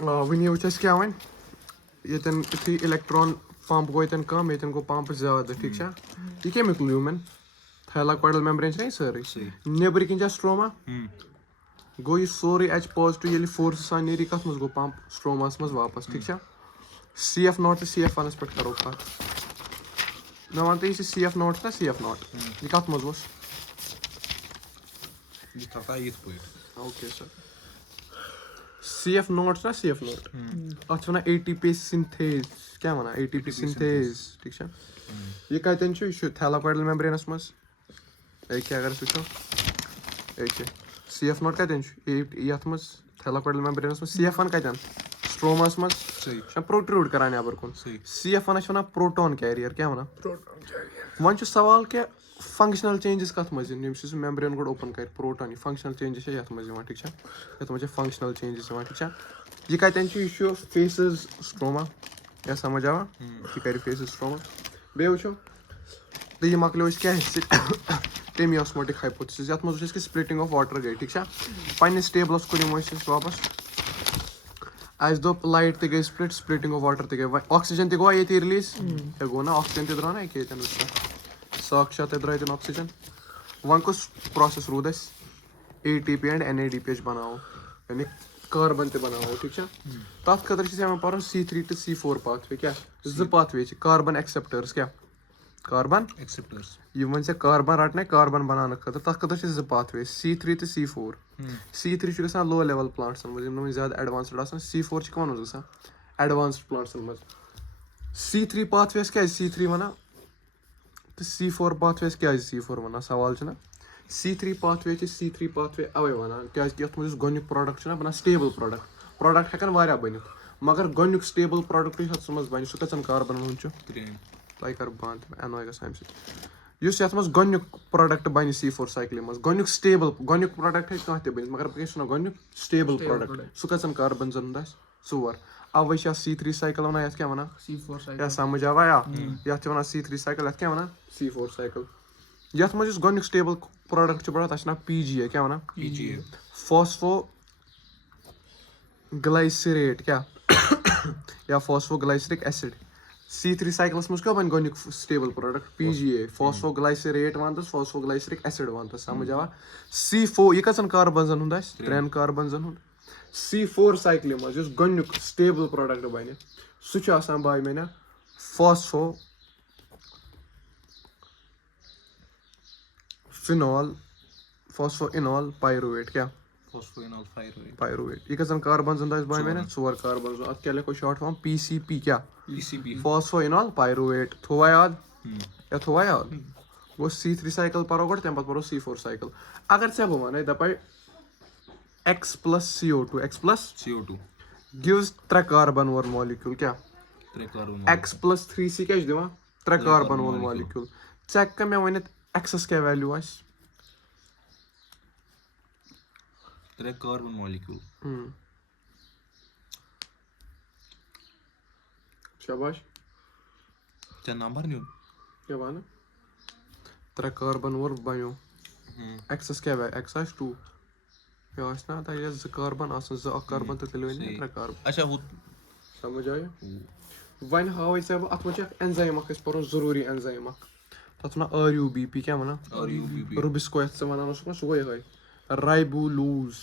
वनी वुच क्या वन यतन यु electron pump गो यतन कम यतन गो pump ज्यादा ठीक छा ये केमिक ल्यूमन थायलाकोइडल मेम्ब्रेन छ सारे नेबर किन स्ट्रोमा गो ये सोरे H पॉजिटिव ये फोर्स सान नेरी कत मज गो पंप स्ट्रोमास मज वापस ठीक छा CF0 to CF1 पे करो कत मैं मानते ये CF0 ना CF0 ये कत मज वस ये था इस पे ओके सर CF0 ना CF0 अच्छा ना ATP सिंथेज क्या माना ATP सिंथेज ठीक छा ये कतन छ ये थायलाकोइडल मेम्ब्रेनस मज क्या अगर सुचो CF0 कतन छ यथ मज थायलाकोइडल मेम्ब्रेनस मज CF1 कतन स्ट्रोमास मज सही प्रोट्रूड करान नबर कुन सही CF1 वन प्रोटोन कैरियर क्या वन प्रोटॉन कैरियर वन सवाल क्या फंक्शनल चेंजेस कत मज मेम्ब्रेन गो ओपन कर प्रोटोन फंक्शनल चेंजेस ये मज ठीक है ये मज फंक्शनल चेंजेस ठीक है ये कतन यह फेसेस स्ट्रोमा या समझ आवा ये कर फेसेस स्ट्रोमा बे वो तो ये मकलो क्या टेमी ऑस्मोटिक हाइपोथेसिस ये मज स्प्लिटिंग ऑफ वाटर गई ठीक है पन्नस टेबलस कुन वापस आज दोप लाइट ते गई स्प्लिटिंग ऑफ वाटर ते गई ऑक्सीजन ते गो ये रिलीज ये गो ना ऑक्सीजन ते द्रा ना ये साक्षात द्राय तन ऑक्सीजन वन कुछ process rude ATP and NADPH बनाओ यानी कार्बन ते बनाओ ठीक है तथ खतर पर C3 to C4 पाथवे क्या जो पाथवे कार्बन एक्सेप्टर्स क्या कार्बन एक्सेप्टर्स ये वन से कार्बन रटने कार्बन बनाने खतर तथ खतर जो pathway C3 to C4 C3 ग लो लेवल प्लांट्सन मज ज्यादा एडवांस्ड C4 कौन ग एडवांस्ड प्लांट्सन मज C3 पाथवेस क्या C3 वना तो C4 पाथवेस क्या C4 वना सवाल ना C3 पाथवे अवे वन क्या मज गोनुक प्रोडक्ट बना स्टेबल प्रोडक्ट हेकन वारिया बनित मगर गोनुक स्टेबल प्रोडक्ट सह मज बन सह कचन कार्बन वन तय कर बंद एनॉय गस ये मज गोनुक प्रोडक्ट बन C4 साइकिल मज गोनुक स्टेबल गोनुक प्रोडक्ट है कह बन मगर बह गोनुक स्टेबल प्रोडक्ट सह कचन कार्बन जन ोर अवे C3 साइकिल वन ये क्या वन C4 साइकिल या समझ आवा या वन C3 साइकिल क्या वन C4 साइकिल ये मज गोनुक स्टेबल प्रोडक्ट बड़ा तथा PGA क्या वन PGA फॉस्फो ग्लाइसरेट क्या या phospho glyceric acid C3 cycles मज क्या बन गोनुक stable product PGA phosphoglycerate वन फॉस्फो ग्लाइसरिक एसिड वन समझ आवा C4 ये कचन कार्बन हुंद 3 कार्बन हुंद C4 साइकिल मज गोनुक स्टेबल प्रोडक्ट बन सह बाय मे फॉस्फो फिनॉल फॉस्फोइनॉल पायरुवेट क्या फॉस्फोइनॉल पायरुवेट ये कचन कार्बन बाय मे 4 कार्बन अत क्या लिखो शॉर्ट फॉर्म PCP क्या PCP फॉस्फोइनॉल पायरुवेट थोवा याद या थोवा याद वो C3 साइकिल परो गो तम परो C4 साइकिल अगर ऐ बह वन दप X plus CO2 X plus CO2 gives 3 carbon और मॉलिक्यूल क्या 3 कार्बन X plus 3C क्या दिवान 3 कार्बन और मॉलिक्यूल चेक कर मैं वन X क्या वैल्यू आस 3 कार्बन मॉलिक्यूल शाबाश क्या नंबर न्यू क्या वन 3 कार्बन और बनो X क्या X 2 या ना था ये 2 कार्बन 2 कार्बन तो तेल 3 कार्बन अच्छा वो समझ आया वन हाव अत मज एंजाइम पर जरूरी एंजाइम तथ ना RUBP क्या वन RUBP रुबिस्को ये वन सो गो राइबोलूज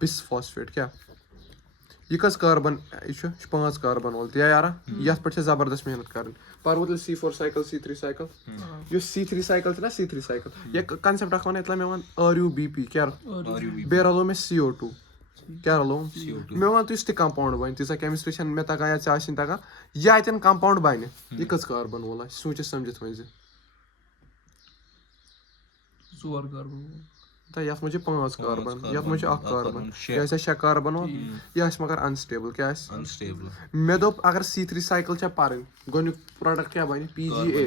बिसफॉस्फेट क्या यह कस कार्बन यह 5 कार्बन वोल दिया यार ये पे जबरदस्त मेहनत कर पर वो C4 साइकिल C3 साइकिल यो C3 साइकिल ना C3 साइकिल ये कंसेप्ट वन इतना मे वन RUBP क्या बे रलो मे CO2 क्या रलो मे वन तुस कंपाउंड बन तीसा केमिस्ट्री मे तगान या तगान यह अतन कंपाउंड बन यह कस कार्बन वोल सोच समझित वन 4 कार्बन तो ये मज 5 कार्बन ये मज 1 कार्बन यह 6 कार्बन वो यह मगर अनस्टेबल क्या अनस्टेबल मे दोप अगर C3 साइकिल पारन गोनुक प्रोडक्ट क्या बन PGA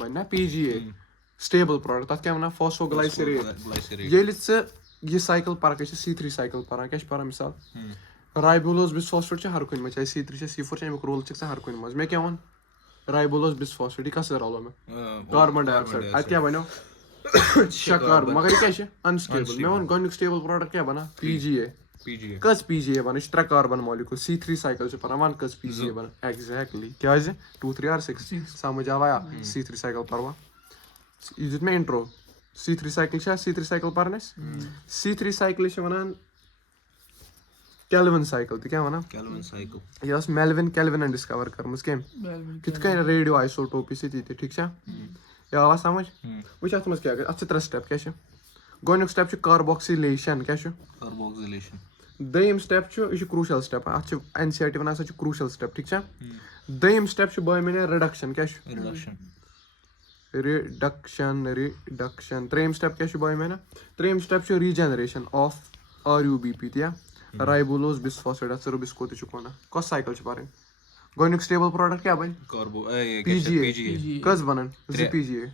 बन ना PGA स्टेबल प्रोडक्ट तथ क्या वन फॉस्फोग्लाइसरेट ये यह साइकिल पार्क C3 साइकिल पारान क्या पारान मिसाल राइबोलोज बिसफॉस्फेट हर कुन मज चाहे C3 C4 अमुक रोल हर कुन मज मे क्या वन राइबोलोज बिसफॉस्फेट यह कस रोलो मे कार्बन डाइऑक्साइड अत क्या बनो 6 कार्बन मगर क्या अनस्टेबल मे वन गोनुक स्टेबल प्रोडक्ट क्या बना PGA PGA. कस PGA बन 3 कार्बन मॉलिक्यूल C3 साइकिल से पर वन कस PGA बन एग्जैक्टली क्या है 2 3 और 6 समझ आवा C3 साइकिल परवा ये दित में intro C3 cycle C3 cycle परनस C3 साइकिल छ वनान केल्विन साइकिल तो क्या वना Kelvin cycle. Yes Melvin Calvin discover करमस केम कित कन रेडियो आइसोटोपी से ती ठीक छ या आवा समझ वच अत मस क्या अत 3 स्टेप क्या छ गोनुक स्टेप छ कार्बोक्सिलेशन क्या छ Carboxylation. दोयम स्टेप छ ये क्रूशियल स्टेप अत छ एनसीईआरटी वना सा क्रूशियल स्टेप ठीक छ दोयम स्टेप छ बॉय मैंने रिडक्शन क्या छ Reduction. रिडक्शन त्रेम स्टेप क्या छ बॉय मैंने त्रेम स्टेप छ रीजनरेशन ऑफ RUBP या राइबोलोज बिसफॉस्फेट अत रुबिस्को त छ कोना कस साइकिल छ पारे गोनुक स्टेबल प्रोडक्ट क्या बन Carbo. PGA कस बनन PGA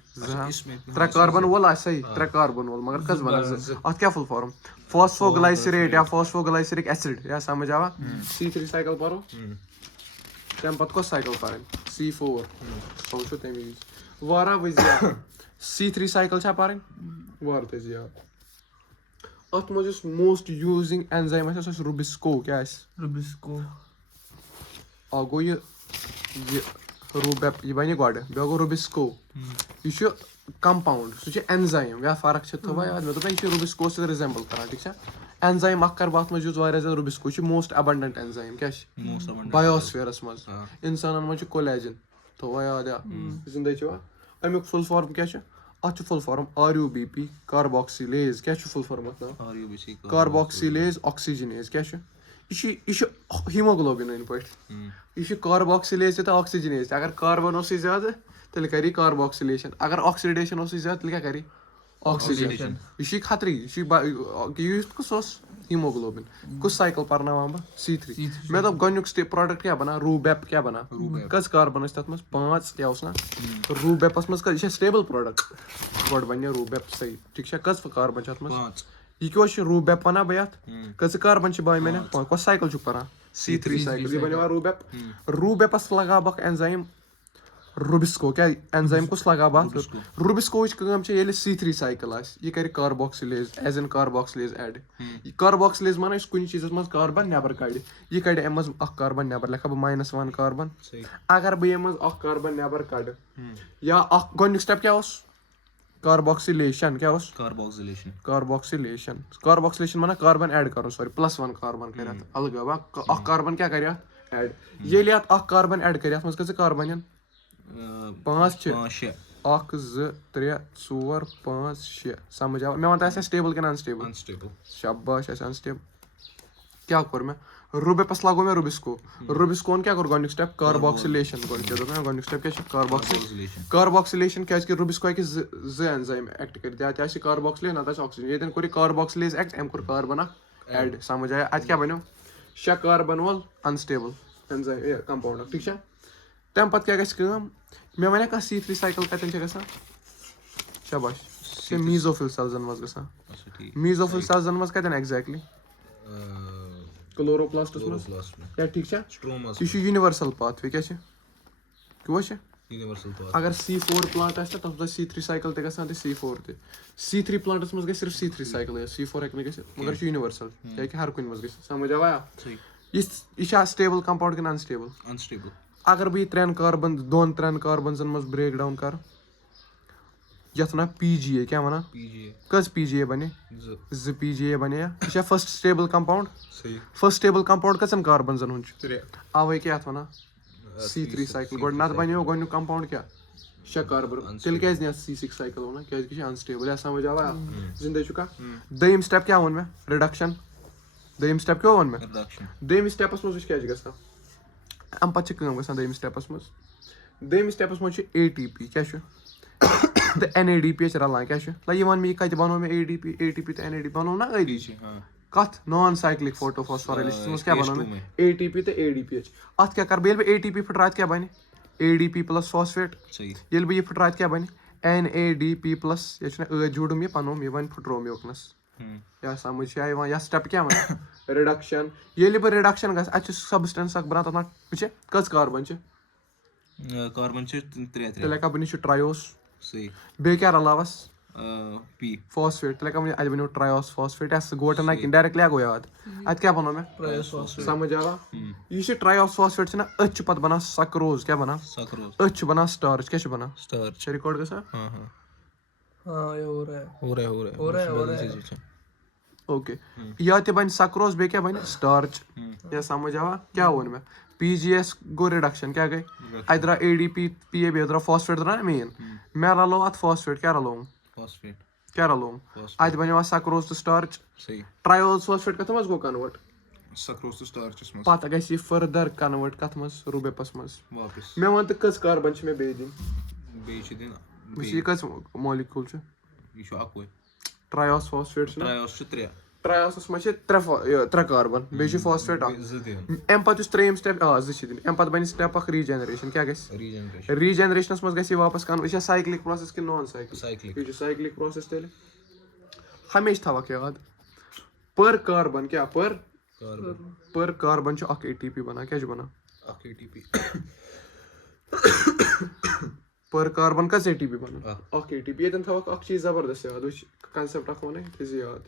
इसमें 3 कार्बन वोल आ सही 3 कार्बन वोल मगर कस बनन अत क्या फुल फॉर्म फॉस्फोग्लाइसरेट या फॉस्फोग्लाइसरिक एसिड या समझ आवा C3 साइकिल परो तम पत कस साइकिल पारे C4 सोचो तमी वारा वजिया C3 साइकिल छ पारे वार ते जिया अत मज मोस्ट यूजिंग एंजाइम है रुबिस्को क्या है रुबिस्को गो ये रूबेप ये बने गॉड बे गो रुबिस्को यह कंपाउंड सह एंजाइम या फर्क थोड़ा याद मे दोप यह रुबिस्को सह रिजेंबल कर ठीक है एंजाइम कर बत मज यूज ज्यादा रुबिस्को मोस्ट अबंडेंट एंजाइम क्या बायोस्फेयरस मज इंसान मज कोलेजन थोड़ा याद या जिंदगी अमुक फुल फॉर्म क्या अत फुल फॉर्म RUBP कार्बोक्सिलेज क्या फुल फॉर्म कार्बोक्सिलेज ऑक्सीजनेज क्या यह हीमोग्लोबिन इन पे यह कार्बोक्सिलेज तो ऑक्सीजनेज अगर कार्बन ज्यादा तेल कर कार्बोक्सिलेशन अगर ऑक्सीडेशन ज्यादा तेल क्या कर ऑक्सीडेशन यह खतरे यह कस हीमोग्लोबिन कुछ साइकिल परना बह C3 मे दोप गोनुक प्रोडक्ट क्या बना रूबेप क्या बना कस कार्बन तथ मज 5 क्या ना रूबेपस मज यह स्टेबल प्रोडक्ट गोड बन रूबेप सही ठीक है कस कार्बन अत मज यह क्या रूबेप वना बह कस कार्बन बाय मैंने कस साइकिल परान C3 साइकिल यह बनो रूबेप रूबेपस लगा बख एंजाइम रुबिस्को क्या एंजाइम कुछ लगा बात रुबिस्को C3 साइकिल यह कर कार्बोक्सिलेज एज इन कार्बोक्सिलेज एड कार्बोक्सिलेज माना कुछ चीज मज कार्बन नबर कड़ यह कड़ अम मज कार्बन नबर लिखा बह -1 कार्बन अगर बह अम मज कार्बन नबर कड़ या गोनुक स्टेप क्या कार्बोक्सिलेशन क्या कार्बोक्सिलेशन माना कार्बन ऐड कर सॉरी +1 कार्बन कर अलग कार्बन क्या कर ऐड ये कार्बन ऐड कर मज कस कार्बन 5 6 1 2 3 4 5 6 समझ आ मे वन स्टेबल कि अनस्टेबल शाबाश अनस्टेबल क्या कोर मे रुबेपस लगो मे रुबिस्को क्या कोर गोनुक स्टेप कार्बोक्सिलेशन गोनुक स्टेप क्या कार्बोक्सिलेशन क्या रुबिस्को जो एंजाइम एक्ट कर कार्बोक्सिलेज ना ऑक्सीजन ये कोर कार्बोक्सिलेज एक्ट अम कोर कार्बन ऐड समझ आया अत क्या बनो 6 कार्बन वोल अनस्टेबल एंजाइम कंपाउंड ठीक है तम पत क्या गम मे वन C3 साइकिल कतन शाबाश मीजोफिल सेल्सन मज ग मीजोफिल सेल्सन मज कतन एग्जैक्टली क्लोरोप्लास्टस मज या ठीक है यह यूनिवर्सल पाथवे क्या अगर C4 प्लांट आस तथ C3 साइकिल ते गसान C4 ते C3 प्लांटस मज सिर्फ C3 साइकिल C4 हेक मगर यूनिवर्सल क्या हर कुन मज समझ आवा यह स्टेबल कंपाउंड कि अनस्टेबल अगर बह 3 कार्बन 2-3 कार्बन मज ब्रेक डाउन कर यथ ना PGA क्या वना कस PGA बने 2 PGA बने यह फर्स्ट स्टेबल कंपाउंड कसन कार्बन हूं अवे क्या वना C3 साइकिल गो नत बनो गोनुक कंपाउंड क्या 6 कार्बन तेल क्या C6 साइकिल वना क्या अनस्टेबल या समझ आवा जिंदगी का दोयम स्टेप क्या वन मे रिडक्शन दोयम स्टेप क्या वन मे दोयम स्टेपस मज क्या गसा अम पे दोयम स्टेपस मज ATP क्या तो NADP रलान क्या ये वन मे कत बनो मे ATP तो NADP बनो ना अदी कत नॉन साइक्लिक फोटोफॉस्फोराइलेसिस मज क्या बनो मे ATP तो ADP अत क्या कर बह ATP फुटरा क्या बन ADP + फॉस्फेट ये बह फुटरा क्या बन NADP+ ये जुड़म ये पनुम ये वन फुटरोम योकनस या समझ या स्टेप क्या वन रिडक्शन ये बह रिडक्शन गि सबस्टेंस बना तथ वे कस कार्बन कार्बन 3 तेल बन ट्रायोस सही बे क्या रलावस P. फॉस्फेट तले कम आज बनो ट्रायोस फॉस्फेट एस गोट ना कि डायरेक्टली आ गो याद आज क्या बनो मैं Trios phosphate. समझ आ रहा ये ट्रायोस फॉस्फेट से ना अच पत बना सक्रोज क्या बना Sucrose. अच बना स्टार्च क्या बना Starch. रिकॉर्ड कैसा हाँ हाँ. हाँ ये हो रहा है. हो रहा है हो रहा है. हो रहा है, हो रहा है. चीज़ है. ओके या ते बन सक्रोज बे क्या बन स्टार्च या समझ आवा क्या वन में पीजीएस गो रिडक्शन क्या गई इधर एडीपी पीएबी इधर फॉस्फेट ना मेन मैं रलो अत फॉस्फेट क्या रलो Phosphate. क्या रलो आज बने सक्रोज तो स्टार्च सही. ट्रायोस फॉस्फेट कथ मज गो convert Sucrose to starch is must. पता गई फर्दर कन्वर्ट कथ मज रूबेपस मज वापस. मैं वन तो कस कार्बन छ में बे दिन बेच दिन. ये कस मॉलिक्यूल छ ये शो अकोई. ट्रायोस फॉस्फेट ना Trios to 3. ट्रायोस मज त्रे कार्बन बे फॉस्फेट Zidin. एम पत त्रेम स्टेप दिन एम पत बन स्टेप अख रीजनरेशन क्या गस Regeneration. रीजनरेशनस मज गस वापस कन यह साइक्लिक प्रोसेस कि नॉन साइक्लिक Cyclic. ये साइक्लिक प्रोसेस तेल हमेशा थवा क्या याद पर कार्बन क्या Carbon. पर कार्बन छ अख एटीपी बना क्या छ बना ATP. पर कार्बन कस एटीपी बना हाँ. अख एटीपी ये थवा अख चीज जबरदस्त याद वो कांसेप्ट अख वन थे याद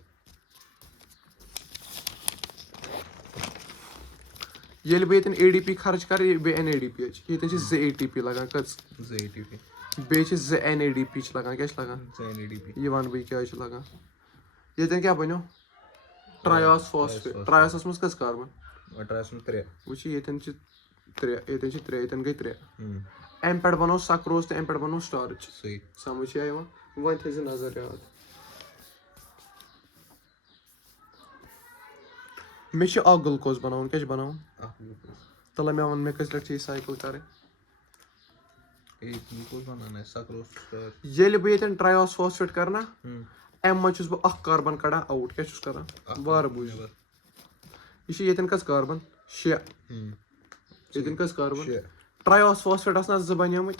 ये बे एडीपी खर्च कर बे एनएडीपी ये जे एटीपी लगा कस ATP. बे जे एनएडीपी लगा क्या लगा ADP. ये वन बी क्या लगा ये क्या बनो ट्रायोस फॉस्फेट ट्रायोस मज कस कार्बन Trios to 3. वो ये त्रे गई त्रे Hmm. एम पे बनो सक्रोज तो एम पे बनो स्टार्च सही. समझ आया वन थे नजर याद मे ग्लूकोज बनावन क्या बनावन तला मे वन मे कस लट साइकिल करे एक ग्लूकोज बनाना है. Sucrose to starch. ये बे ट्रायोस फॉस्फेट करना Hmm. एम मज बह अख कार्बन कड़ा आउट क्या कर बार बुझ ये कस कार्बन 6 Hmm. ये कस कार्बन Shit. ट्रायोस फॉस्फेट आसना ज बनियमत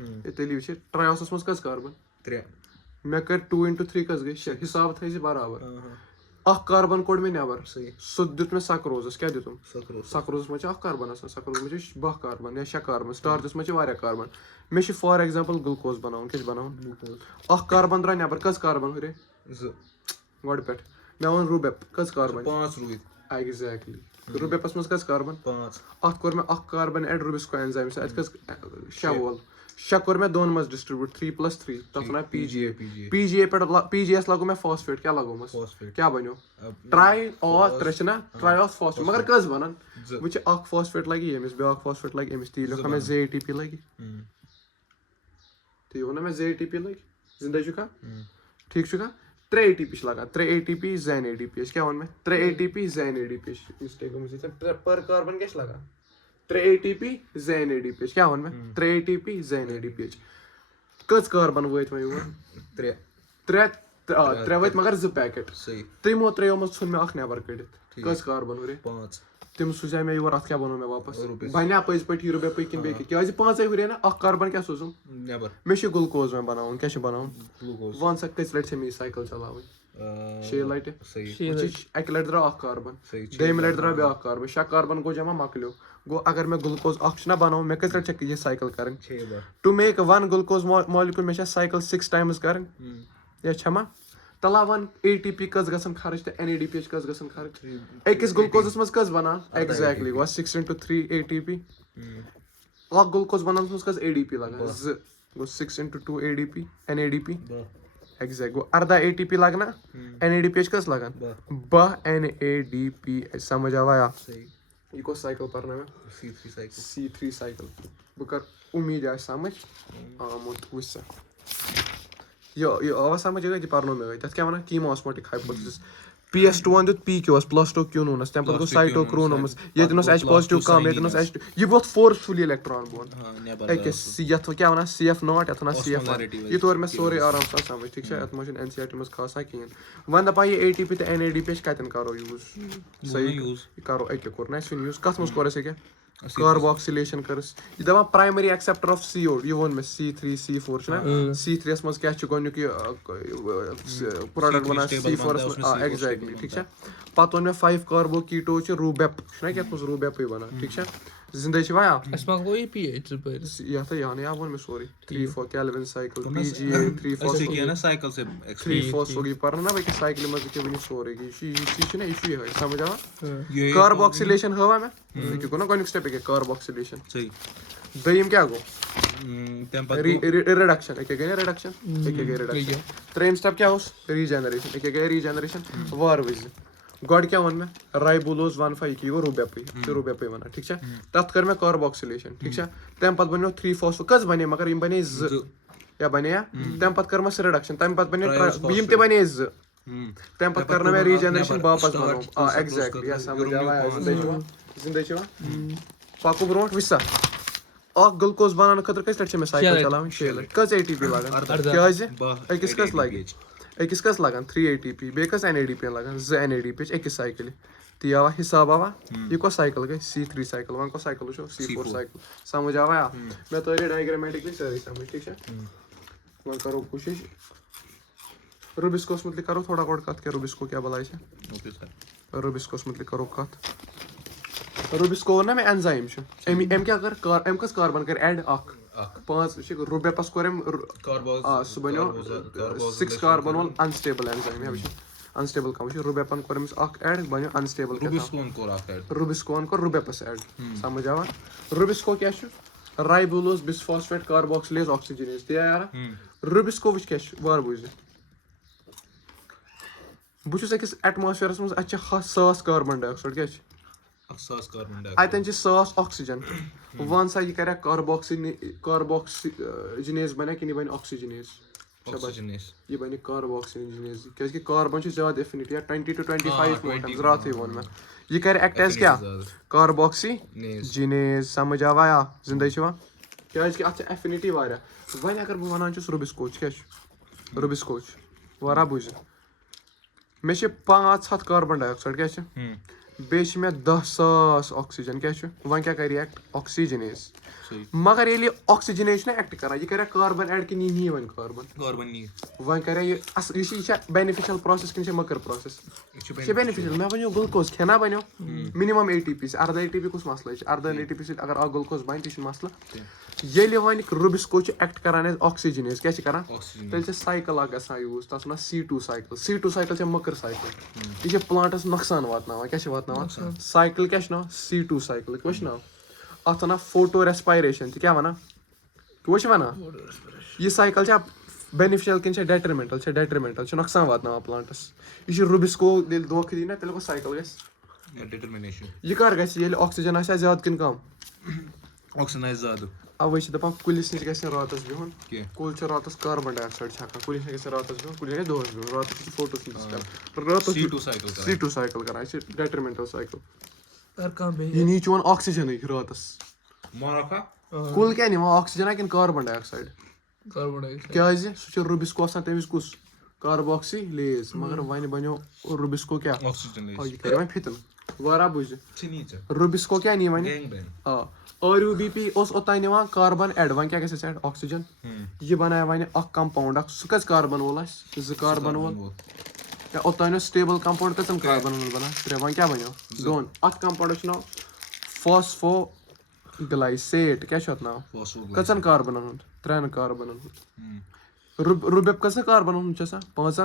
Hmm. ये तेली वच ट्रायोस मज कस कार्बन 3. मे कर 2 into 3 कस गई 6 हिसाब थे बराबर हाँ. अख कार्बन कोड में नबर सही. सो दुत मे सक्रोजस क्या दुतुम Sucrose. सक्रोज मज अख कार्बन आसान सक्रोज मज 12 कार्बन या 6 कार्बन स्टार्चस मज वारिया कार्बन मे फॉर एग्जांपल ग्लूकोज बनावन क्या बनावन Glucose. अख कार्बन द्रा नबर कस कार्बन हुरे Z. गॉड पेट मे वन रूबेप कस कार्बन 5 रुई. एग्जैक्टली रूबेपस मज कस कार्बन 5. अत कोर मे अख कार्बन एड रूबिस को एंजाइम से अत कस 6 वोल 6 कोर मे दोन मज डिस्ट्रीब्यूट 3 + 3 तथ ना पीजीए पीजीए पे पीजीएस लगो मैं फॉस्फेट क्या लगो मस Phosphate. क्या बनो अब ट्राई और त्रेचना ट्रायोस फॉस्फेट मगर कस बनन Z. वच अख फॉस्फेट लगी यमिस बे अख फॉस्फेट लगी यमिस ती लख में जेएटीपी लगी Hmm. ती वो ना में जेएटीपी लगी जिंदा जुका Hmm. ठीक जुका 3 एटीपी लगा 3 एटीपी ज़ैन एडीपी क्या वन में 3 एटीपी ज़ैन एडीपी मिस्टेक मुझे पर कार्बन क्या लगा 3 एटीपी ज़ैन एडीपी क्या वन में 3 एटीपी ज़ैन एडीपी कस कार्बन वत वो 3. 3 वत मगर 2 पैकेट सही. त्रिमो त्रेयो मज छुन मे अख नेबर कड़ित कस कार्बन हुरे 5. तिम सुझा मे योर अथ क्या बनो मे वापस रुपीस. बन्या पज पे हीरो बे पकिन बे क्या 5 हुरे ना अख कार्बन क्या सोचूं Never. मे ग्लूकोज में बनावन क्या बनावन Glucose. वन सा कस लट से मी साइकिल चलावन 6 लट सही. एक लट द्रा अख कार्बन सही. दम लट द्रा बे कार्बन 6 कार्बन गो जमा मकलो गो अगर मैं ग्लूकोज अख ना बनाऊं मैं कस लट ये साइकिल करन 6 बार. To make one glucose molecule में साइकिल 6 टाइम्स करन Hmm. या छमा तला वन एटीपी कस गसन खर्च ते एनएडीपी कस गसन खर्च एकस ग्लूकोजस मज कस बना एग्जैक्टली वो 6 into 3 एटीपी Hmm. अख ग्लूकोज बनन मज कस एडीपी लगा ज गो 6 into 2 ADP NADP Bah. Exact गो अर्धा एटीपी लगना एनएडीपी कस लगन Bah. एनएडीपी समझ आया सही. ये को साइकिल पढ़ना में C3 cycle. C3 साइकिल बकर उम्मीद है समझ आमुत वसा यो आवा समझ गई पढ़नो में गई तथ क्या वना कीमोस्मोटिक हाइपोथेसिस PS2 दुत PQS प्लास्टोक्यूनोनस तम पत गो साइटोक्रोनोमस येतनस H पॉजिटिव कम येतनस H ये बहुत फोर्सफुली इलेक्ट्रॉन बोन हाँ. Never. एक यथ क्या वना CF0 यथना CF1 Osmolarity ये तोर में सोरे आराम से समझ ठीक है एटमोशन NCERT में खासा किन वन दपा ये ATP ते NADP कतन करो यूज सही use. करो एक कोर ना यूज कथ मस कोर से क्या कार्बोक्सिलेशन करस ये दवा प्राइमरी एक्सेप्टर ऑफ CO ये वन में C3 C4 ना C3 मस क्या छ गोन्यु की प्रोडक्ट बना C4 एग्जैक्टली ठीक है पत वन में 5 कार्बो कीटो छ रूबेप ना क्या कुछ रूबेप ही बना ठीक है जिंदगी छवा या अस मा गो pH पर या तो यानी आप में सॉरी 3-4 केल्विन साइकिल तो मैं- PGA 3-4 ऐसे किया ना साइकिल से 3-4 सोगी पर ना भाई साइकिल में के वनी सॉरी की इशू ना इशू है समझ आ ये कार्बोक्सिलेशन हवा में कि को ना कोई स्टेप है कार्बोक्सिलेशन सही दयम क्या गो तम पत रिडक्शन एक गए रिडक्शन एक गए रिडक्शन त्रेम स्टेप क्या उस रीजनरेशन एक गए रीजनरेशन वार विज गॉड क्या वन में राइबोलोज 1,5 की वो रूबेपे वना ठीक है तत कर में कार्बोक्सिलेशन ठीक है तम पत बनो 3-4 कस बने मगर इम बने ज या बने या तम पत कर में रिडक्शन तम पत बने इम ते बने ज तम पत करना में रीजनरेशन वापस बनो एग्जैक्टली या समझ आवा जिंदगी छवा पाको ब्रोट विसा ग्लूकोज बनाने खतर कस लट में साइकिल चलावन 6 लट कस एटीपी लागन क्या अकिस कस लागे अकिस कस लागन 3 एटीपी बे कस एनएडीपी लागन ज एनएडीपी अकिस साइकिल ती आवा हिसाब आवा ये को साइकिल गई C3 साइकिल वन को साइकिल छो C4 साइकिल समझ आवा या मैं तो ये डायग्रामेटिकली सही समझ ठीक है वन करो कोशिश रूबिस्कोस मतलब करो थोड़ा कोड कत के रूबिस्को क्या भलाई है ओके सर रूबिस्कोस मतलब करो कत रूबिस्को ना में एंजाइम छ एम क्या कर एम कस कार्बन कर ऐड अक 5 रूबेपस कोरम कार्बोज सु बनो 6 कार्बन वोल अनस्टेबल एंजाइम है अनस्टेबल का रूबेपन कोरम अक ऐड बनो अनस्टेबल रूबिस्कोन को रखा है रूबिस्कोन को रूबेपस ऐड समझ आवा रूबिस्को क्या छ राइबोलोज बिसफॉस्फेट कार्बोक्सिलेज ऑक्सीजनेज दिया यार रूबिस्को विच क्या छ वार बुझ बुझुस अकिस एटमॉस्फेयरस मस अच्छा 1000 कार्बन डाइऑक्साइड क्या छ अक्सास कार्बन अतन 1000 ऑक्सीजन वन सा ये करे कार्बोक्सिजनेज बने कि नहीं बने ऑक्सीजनेज ऑक्सीजनेस ये बने कार्बोक्सिजनेज क्योंकि कार्बन छ ज्यादा एफिनिटी 20 to 25 मोटम्स रात ही वन में ये करे एक्ट एज क्या कार्बोक्सिजनेज समझ आवा या जिंदगी छवा क्या कि अच्छा एफिनिटी वारा वन अगर बह वनान छ रूबिस्को क्या छ रूबिस्को वारा बुझ मे 500 कार्बन डाइऑक्साइड क्या छ बेश में 10,000 ऑक्सीजन क्या छ वन क्या कर रिएक्ट ऑक्सीजनेज मगर ये ऑक्सीजनेज ना एक्ट करा ये करे कार्बन ऐड कि नहीं वन कार्बन नहीं वन करे ये बेनिफिशियल प्रोसेस कि मकर प्रोसेस ये बेनिफिशियल मैं बनो ग्लूकोज खेना बनो मिनिमम एटीपी अर्धा एटीपी कुछ मसला अर्धा एटीपी से अगर ग्लूकोज बन ती मसला ये वन रूबिस्को एक्ट करान ऑक्सीजनेज क्या करान तेल साइकिल गसान यूज तथ वन C2 साइकिल मकर साइकिल यह प्लांटस नुकसान वातनावान क्या वातनावान साइकिल क्या नाव C2 साइकिल क्या नाव अत वन फोटो रेस्पायरेशन क्या वन क्या वन यह साइकिल बेनिफिशियल कि डेट्रिमेंटल नुकसान वातनावान प्लांटस यह रूबिस्को धोख दी ना तेल गो साइकिल डिटरमिनेशन यह कर गि ऑक्सीजन आ ज्यादा कि कम ऑक्सीजन ज्यादा अवे दपान कुलिस नश गस रातस बिहुन कुल रातस कार्बन डाइऑक्साइड हकान कुलिस गस रातस बिहुन कुल दोहस बिहुन रातस फोटोसिंथेसिस C2 साइकिल करान डेट्रिमेंटल साइकिल कर का बे ये नी चोन ऑक्सीजन रातस मारका कुल क्या निवा ऑक्सीजन कि कार्बन डाइऑक्साइड कार्बन डाइऑक्साइड क्या सह रूबिस्को तमिस कुस कार्बोक्सिलेज मगर वन बनो रूबिस्को क्या ऑक्सीजन ये कर वन फितन वारा बुझ नीचे रूबिस्को क्या नी वन गैंग बैन RUBP ओतान निवान कार्बन ऐड वन क्या ऐड ऑक्सीजन यह बनाया वन कंपाउंड सह कस कार्बन वोल ज कार्बन वोल या ओतान स्टेबल कंपाउंड कतन कार्बन वोल बना त्रे वन क्या बनो दोन अत कंपाउंड नाव फॉस्फोग्लाइसेट क्या नाव कचन कार्बन 3 कार्बन रूबेप कस कार्बन 5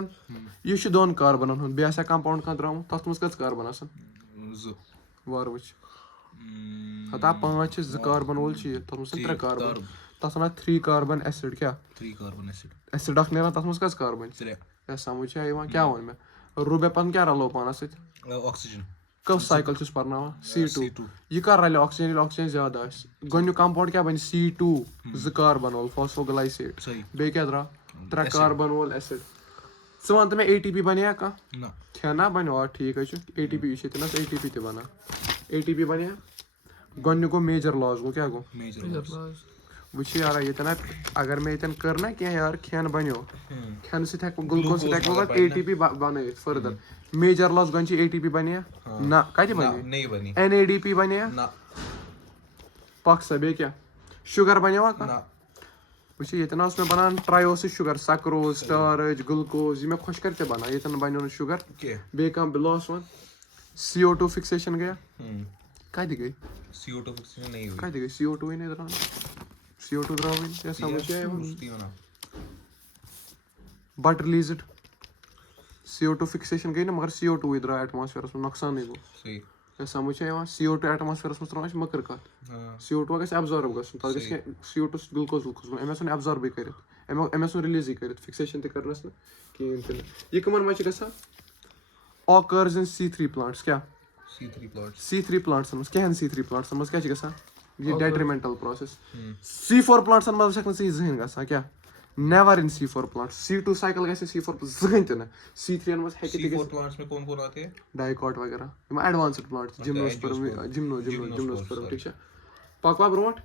यह 2 कार्बन बे कंपाउंड कह द्राम तथ मज कस कार्बन वार वुच हता 5 2 कार्बन वोल तथ मज 3 कार्बन तथ वन 3 कार्बन एसिड क्या 3 कार्बन एसिड अख नेरान तथ मज कस कार्बन या समझ क्या वन मैं रूबेपन क्या रलो पानस ऑक्सीजन कस साइकिल छुस परनावा C2 यह कर रले ऑक्सीजन ज्यादा गो कंपाउंड क्या बन C2 2 कार्बन वोल फॉस्फोग्लाइसेट बे क्या द्रा 3 कार्बन वोल एसिड वन तो मैं ATP बने कह खेना बनो ठीक ATP ATP ते बना ATP बने गो मेजर लॉस गो क्या गो वो यार ये अगर मैं ये कर ना क्या यार खेन बनो खेन सह ग्लूकोज ATP बन फर्दर मेजर लॉस गो ATP बने ना कत बने NADP बने पक सा बे क्या शुगर बने वो ये मैं बनान ट्रायोसिस शुगर सक्रोज स्टार्च ग्लूकोज ये खुश कर बना ये बनो शुगर बे कम लॉस वन CO2 फिक्सेशन गया कति गई CO2 फिक्सेशन नहीं हुई कति गई CO2 ही नहीं दरान CO2 द्रावण क्या समझ आया उसकी वना but release it CO2 fixation गई ना मगर CO2 ही द्रा एटमॉस्फेयर में नुकसान नहीं गो सही क्या समझ आया CO2 एटमॉस्फेयर में त्रा मकर कत हाँ CO2 गस एब्जॉर्ब गसन तक गस CO2 ग्लूकोज एमएस एब्जॉर्ब कर एमएस रिलीज कर फिक्सेशन ते करनस न कहीं ये कमन मच गसा occurs in C3 plants क्या C3 plots C3 plants में क्या C3 plants में क्या गसा ये detrimental process C4 plants में शक्न से जहन गसा क्या never in C4 plants C2 cycle गसे C4 जहन तना C3 में है कि C4 plants में कौन आते हैं डाइकॉट वगैरह ये एडवांस्ड प्लांट्स जिम्नोस्पर्म ठीक है पकवा ब्रोट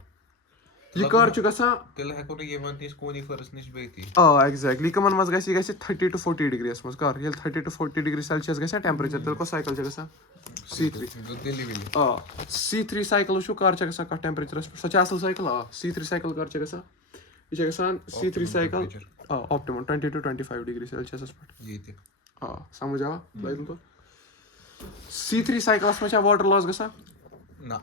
ये कर छु गसा तेल हेको न ये वंतिस कोनिफरस निश बेती एग्जैक्टली कमन मज गसी 30 to 40 डिग्री मज कर ये 30 to 40 डिग्री सेल्सियस गसा टेंपरेचर तेल को साइकिल छ गसा C3 Delhi Willie C3 cycle छु कर छ गसा का टेंपरेचर सच असल साइकिल C3 साइकिल कर छ गसा ये छ गसा C3 cycle optimum 20 to 25 degree Celsius पर ये थे समझ आवा लाइक तो C3 साइकिल्स में वाटर लॉस गसा ना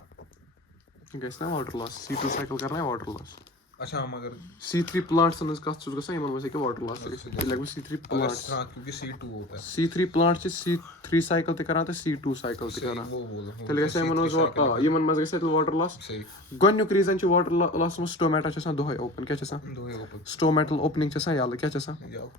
गस ना वाटर लॉस C2 साइकिल करना है वाटर लॉस अच्छा मगर C3 प्लांट्स न कथ छु गसा यमन में के वाटर लॉस लगभग C3 प्लांट्स हाँ क्योंकि C2 होता है C3 प्लांट्स C3 साइकिल ते करा ते C2 साइकिल ते करा वो बोलो तेल गसा यमन मज गसा वाटर लॉस सही गोन्युक रीजन छ वाटर लॉस में स्टोमेटा छ दोहै ओपन क्या छ दो ही ओपन स्टोमेटल ओपनिंग छ याल क्या छ जाओ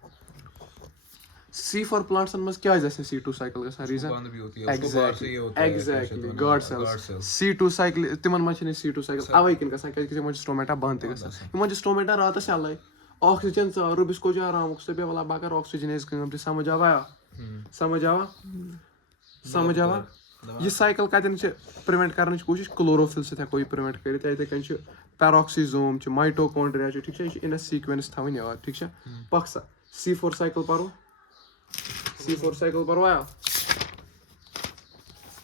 C4 प्लांट्स में क्या जैसे C2 साइकिल गसा रीजन बंद भी होती है उसको बाहर से ये होता है एग्जैक्टली गॉड सेल्स C2 साइकिल तिमन मन छ C2 साइकिल अवै किन गसा क्या मन स्टोमेटा बंद ते गसा मन स्टोमेटा रात से अल्लाई ऑक्सीजन सा रुबिस को जा आराम से वाला बाकर ऑक्सीजनेज कम ते समझ आवा ये साइकिल कतन छ प्रिवेंट करने कोशिश क्लोरोफिल से कोई प्रिवेंट करित इथे कन छ पैरोक्सिसोम छ माइटोकॉन्ड्रिया छ ठीक छ इन सीक्वेंस थावन याद ठीक छ पक्सा C4 साइकिल परो C4 साइकिल परो आया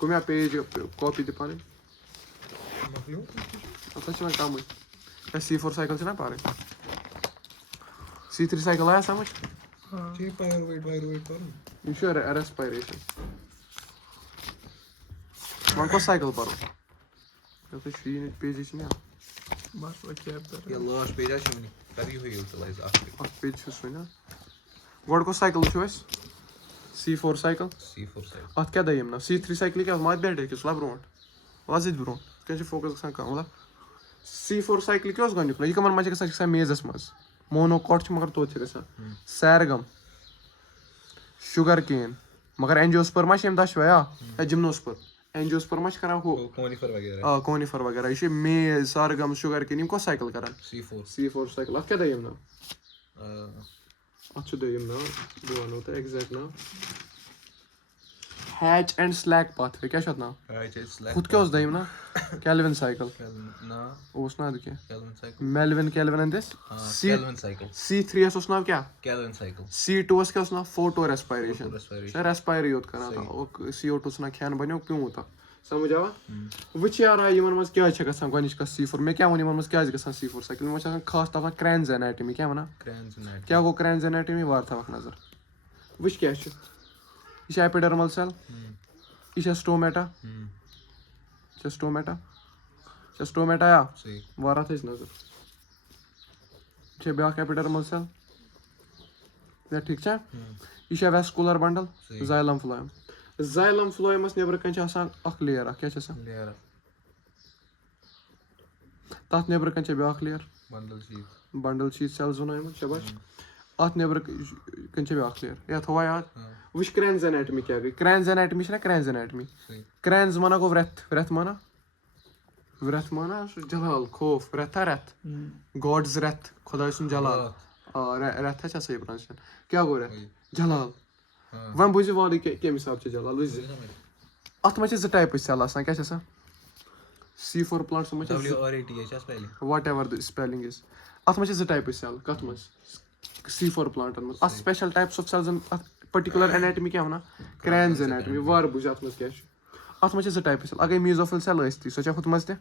कुम्या पेज कॉपी दे पारे अच्छा चल काम है C4 साइकिल से ना पारे C3 साइकिल आया समझ जी पायरुवेट करो यू श्योर रेस्पिरेशन मन को साइकिल परो तो शी पेज छी ना बस वो क्या कर ये लास्ट पेज है शुनी कभी हुई यूटिलाइज आफ्टर पेज छ ना गोड को साइकिल छ C4 साइकिल C4 साइकिल अत क्या दयम ना C3 साइकिल क्या मात बैठ के स्ला ब्रोट वाजिद ब्रोट क्या फोकस गसान का मतलब C4 साइकिल क्या गनिक ना ये कमन मच गसा मेजस मज मोनोकॉट छ मगर तो छ गसा सैरगम शुगर केन मगर एंजियोस्पर्म छ एम दशवया जिम्नोस्पर्म एंजियोस्पर्म छ करा हो कोनिफर वगैरह ये मेज सरगम शुगर केन को साइकिल करन C4 साइकिल अत क्या दयम ना अच्छा दयम ना दोन होता है एग्जैक्ट ना हैच एंड स्लैक पाथवे क्या शत ना खुद क्या उस दयम ना केल्विन साइकिल ना ओस ना दिखे Calvin cycle Melvin kelvin and this Calvin cycle C3 S उस ना क्या केल्विन साइकिल C2 एस क्या उस ना फोटो रेस्पिरेशन रेस्पायर यूज करना था और CO2 ना खान बनो क्यों होता समझ आवा विच यार यमन मस क्या छ गसन गनिश का C4 में क्या वनी मस क्या गसन C4 साइकिल में छ खास तौर क्रैन्स एनाटॉमी क्या वना क्या गो क्रैन्स एनाटॉमी वार था नजर विच क्या छ ये एपिडर्मल सेल ये स्टोमेटा स्टोमेटा या सही वार था नजर छ ब्या एपिडर्मल सेल या ठीक छ ये vascular bundle xylem phloem xylem फ्लोएमस नेबर कन आसान अख लेयर क्या लेयर तथ नेबर कन ब्याक लेयर बंडल शीट सेल्स वनायम शबाश अथ नेबर कन ब्याक लेयर या थवा याद विच क्रैन्स एनाटॉमी क्या गई क्रैन्स एनाटॉमी छना क्रैन्स एनाटॉमी क्रैन्स माना गो व्रेथ माना जलाल खौफ रेथ गॉड्स रेथ खुदा सुन जलाल रेथ है सही प्रोनाउंसिएशन क्या गो रेथ जलाल वन बुझ वाली के हिसाब से जलाल बुझ अत में ज टाइप सेल आसान क्या छ C4 प्लांट्स में व्हाटएवर द स्पेलिंग इज अत में ज टाइप सेल कत में C4 प्लांट में a special types of cells particular anatomy क्या वना क्रैन्स एनाटॉमी वार बुझ अत में क्या अत में ज टाइप सेल अगर मेसोफिल सेल आस्ती सो हुत मज ते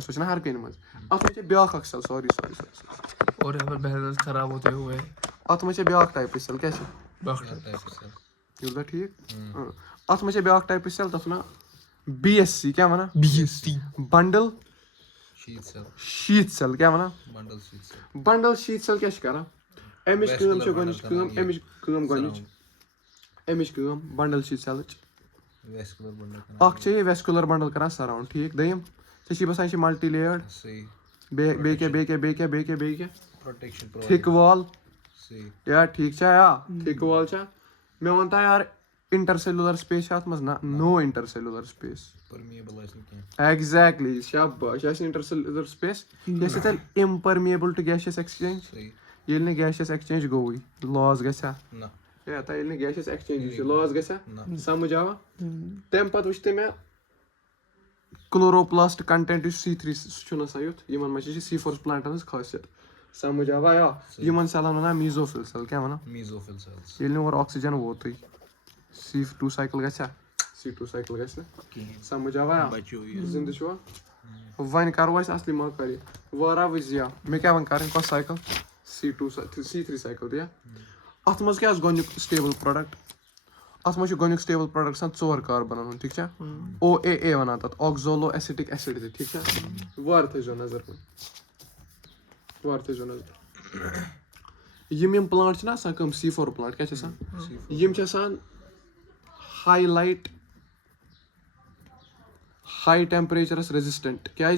सोचना हर कहीं मज अत में ब्याक अख सेल सॉरी और यहाँ पर बैलेंस खराब होते हुए अत में ब्याक टाइप सेल क्या छ डॉक्टर ठीक अत में ब्याक टाइप सेल तथ ना BSC क्या वना BST. bundle sheath cell sheath cell क्या वना bundle sheath cell bundle sheath cell क्या करा एमिच कम छ गनिच कम एमिच कम गनिच एमिच कम bundle sheath cell vascular bundle अख छ वेस्कुलर बंडल करा सराउंड ठीक दयम छ बसान मल्टी लेयर्ड सही बे प्रोटेक्शन थिक वॉल सही या ठीक छ या थिक वॉल छ मे वनता यार इंटरसेलुलर स्पेस अत मज ना नो इंटरसेलुलर स्पेस परमिएबल आसन के एग्जैक्टली शाबाश यह इंटरसेलुलर स्पेस यह तेल इम्परमिएबल टू गैशियस एक्सचेंज सही ये गैशियस एक्सचेंज गोई लॉस गसा ना या तल गैशियस एक्सचेंज लॉस गसा ना समझ आवा तम पत वुचते मे क्लोरोप्लास्ट कंटेंट C3 सुन युत यमन मज C4 प्लांटन हज खासियत समझ आवा या यमन सेलन वना मीजोफिल सेल क्या वना मीजोफिल सेल्स ये और ऑक्सीजन वोत C2 साइकिल गसा C2 साइकिल गस समझ आवा या बच्चों ये जिंद छुआ वन करो अस असली मत करी वारा वजिया मे क्या वन करें कस साइकिल C3 साइकिल दिया अत मज क्या गोनुक स्टेबल प्रोडक्ट अत मज गोनुक स्टेबल प्रोडक्ट सन 4 कार्बन ठीक है OAA वना तत ऑक्सोलो एसिटिक एसिड ठीक है वार थजो नजर नजर यम प्लांट ना आसान कम C4 प्लांट क्या आसान यम आसान हाईलाइट हाई टेम्परेचरस रेजिस्टेंट क्या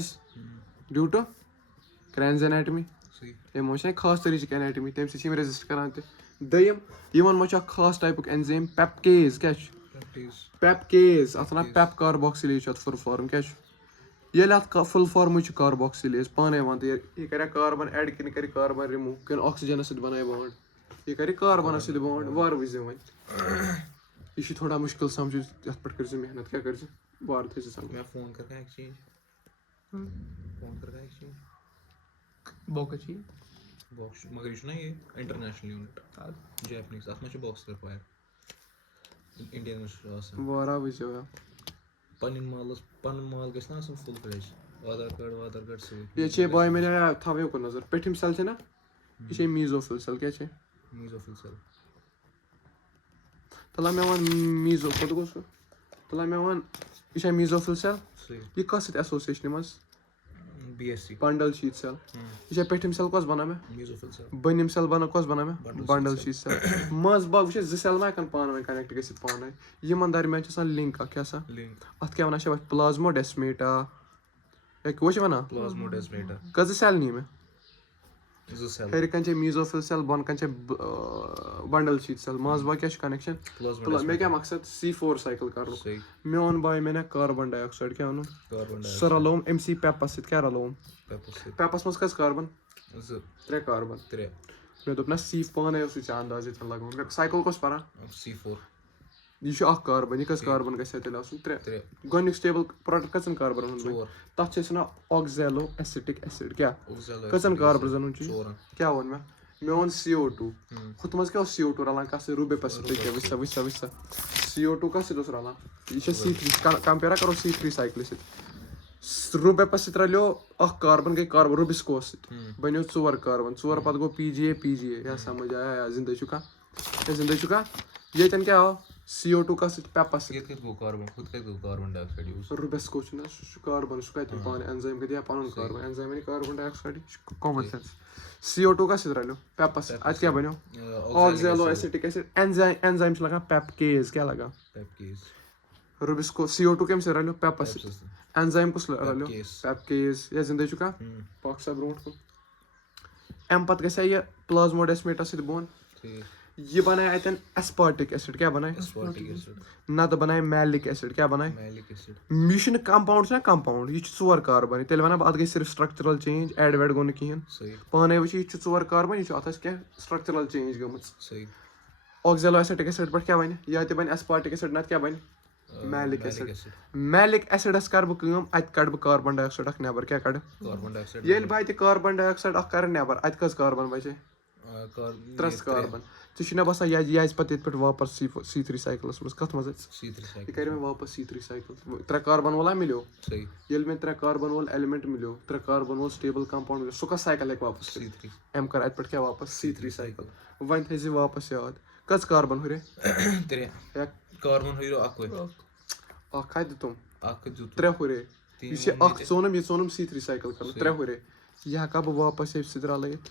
ड्यू टू क्रैन्स एनाटमी सही यमो खास तरीक एनाटमी तम सम रेजिस्ट करान दयम यमन मज खास टाइप एंजाइम पेप्केज क्या प्रैक्टिस पेप्केज अत ना पेप कार्बोक्सिलेज फुल फॉर्म क्या ये अत फुल फॉर्म कार्बोक्सिलेज पाने वन यह कर कार्बन एड कि कर कार्बन रिमूव कि ऑक्सीजन सत बनाए बॉन्ड यह कर कार्बन सत बॉन्ड वार वज वन यह थोड़ा मुश्किल समझ ये पे मेहनत क्या कर वार थे समझ मैं फोन करके एक्सचेंज फोन करके एक्सचेंज Bokachi. बॉक्स मगर ये ना ये इंटरनेशनल यूनिट जापानीज अत में बॉक्स रिक्वायर इंडियन में आसान वारा वज पन माल गस ना आसन फुल फ्लेज आधार कार्ड सही ये बाय मैंने थवे को नजर पेठिम सेल छे ना ये मीजोफिल सेल क्या छे मीजोफिल सेल तला में वन मीजो खुद को तला में वन ये मीजोफिल सेल सही ये कस एसोसिएशन मस BSC बंडल शीट सेल ये पेठिम सेल कस बना में मीजोफिल सेल बनिम सेल बना कस बना में Bundle bundle sheet sheath cell मज बाग वछ ज सेल ना कन पान में कनेक्ट गसित पान यमन दरमियान छ लिंक क्या सा लिंक अत क्या वना छ प्लाज्मोडेस्मेटा या कुछ वना प्लाज्मोडेस्मेटा कस सेल नी में इज अ सेल हेर कन छ मीजोफिल सेल बन कन छ बंडल शीट सेल मज बाग क्या कनेक्शन मैं क्या मकसद C4 साइकिल कर सही मेन बाय मैंने कार्बन डाइऑक्साइड क्या वन कार्बन सो रलोम MC पेपस सत क्या रलोम डाइऑक्साइड पेपस मज कस कार्बन ज 3 कार्बन 3 मे दोप ना C पाने उस अंदाज इतना लगो मैं साइकिल कस परा C4 यह कार्बन यह कस कार्बन गस तेल 3 गोनिक स्टेबल प्रोडक्ट कसन कार्बन 4 तथ ना ऑक्सैलो एसिटिक एसिड क्या ओक्सैलो कसन कार्बन चोरन क्या वन मे वन CO2 खुद मज क्या CO2 रलान कस रूबे पसिट विसा CO2 कस रलान यह C3 कंपेयर करो C3 साइकिल सत रूबे पसिट रलो कार्बन गई कार्बन रूबिस्को सत बनो 4 कार्बन 4 पत गो PGA या समझ आया या जिंदा चुका ये क्या हो CO2 का सत पेपस ये किस गो कार्बन खुद का गो कार्बन डाइऑक्साइड यूज रूबिस्को ना कार्बन सु कत पान एंजाइम के दिया पान कार्बन एंजाइम ने carbon dioxide common sense CO2 का सत रलो पेपस आज क्या बनो ऑक्सैलो एसिटिक एसिड एंजाइम लगा पेपकेज क्या लगा पेपकेज रूबिस्को CO2 केम से रलो पेपस एंजाइम कुछ रलो पेपकेज या जिंदा चुका पॉक्स ब्रोट को एम पत गसा ये प्लाज्मोडेस्मेटा सत बोन ये बनाए अतन एस्पार्टिक एसिड क्या बनाए एस्पार्टिक एसिड ना तो बनाए मैलिक एसिड क्या बनाए मैलिक एसिड मिशन कंपाउंड ना कंपाउंड ये 4 कार्बन तेल वना अत गई सिर्फ स्ट्रक्चरल चेंज एड वेड गो कहें सही पाने वच ये 4 कार्बन ये अत क्या स्ट्रक्चरल चेंज गम सही ऑक्सैलो एसिटिक एसिड पे क्या बन या बन एस्पार्टिक एसिड ना क्या बन मैलिक एसिड मैलिक एसिडस कर बम अत कड़ कार्बन डाइऑक्साइड अख नेबर क्या कड़ कार्बन डाइऑक्साइड ये बह कार्बन डाइऑक्साइड अख कर नेबर अत कस कार्बन बचे 3 कार्बन ना बसा ये पे वापस C3 साइकिल कत मज C3 साइकिल यह कर वापस C3 साइकिल 3 कार्बन वोला मिलो सही ये मे 3 कार्बन वोल एलिमेंट मिलो 3 कार्बन वोल स्टेबल कंपाउंड मिलो सह साइकिल वापस C3 एम कर अत क्या वापस C3 साइकिल वन थे वापस याद कस कार्बन हुरे 3 कार्बन हुई अक्वे अख दितुम اکھ دیُت 3 ہُرے یُس یہِ اکھ ژوٚنُم یہِ ژوٚنُم C3 سایکل کرُن 3 ہُرے یہِ ہٮ۪کا بہٕ واپس ییٚمہِ سۭتۍ رلٲیِتھ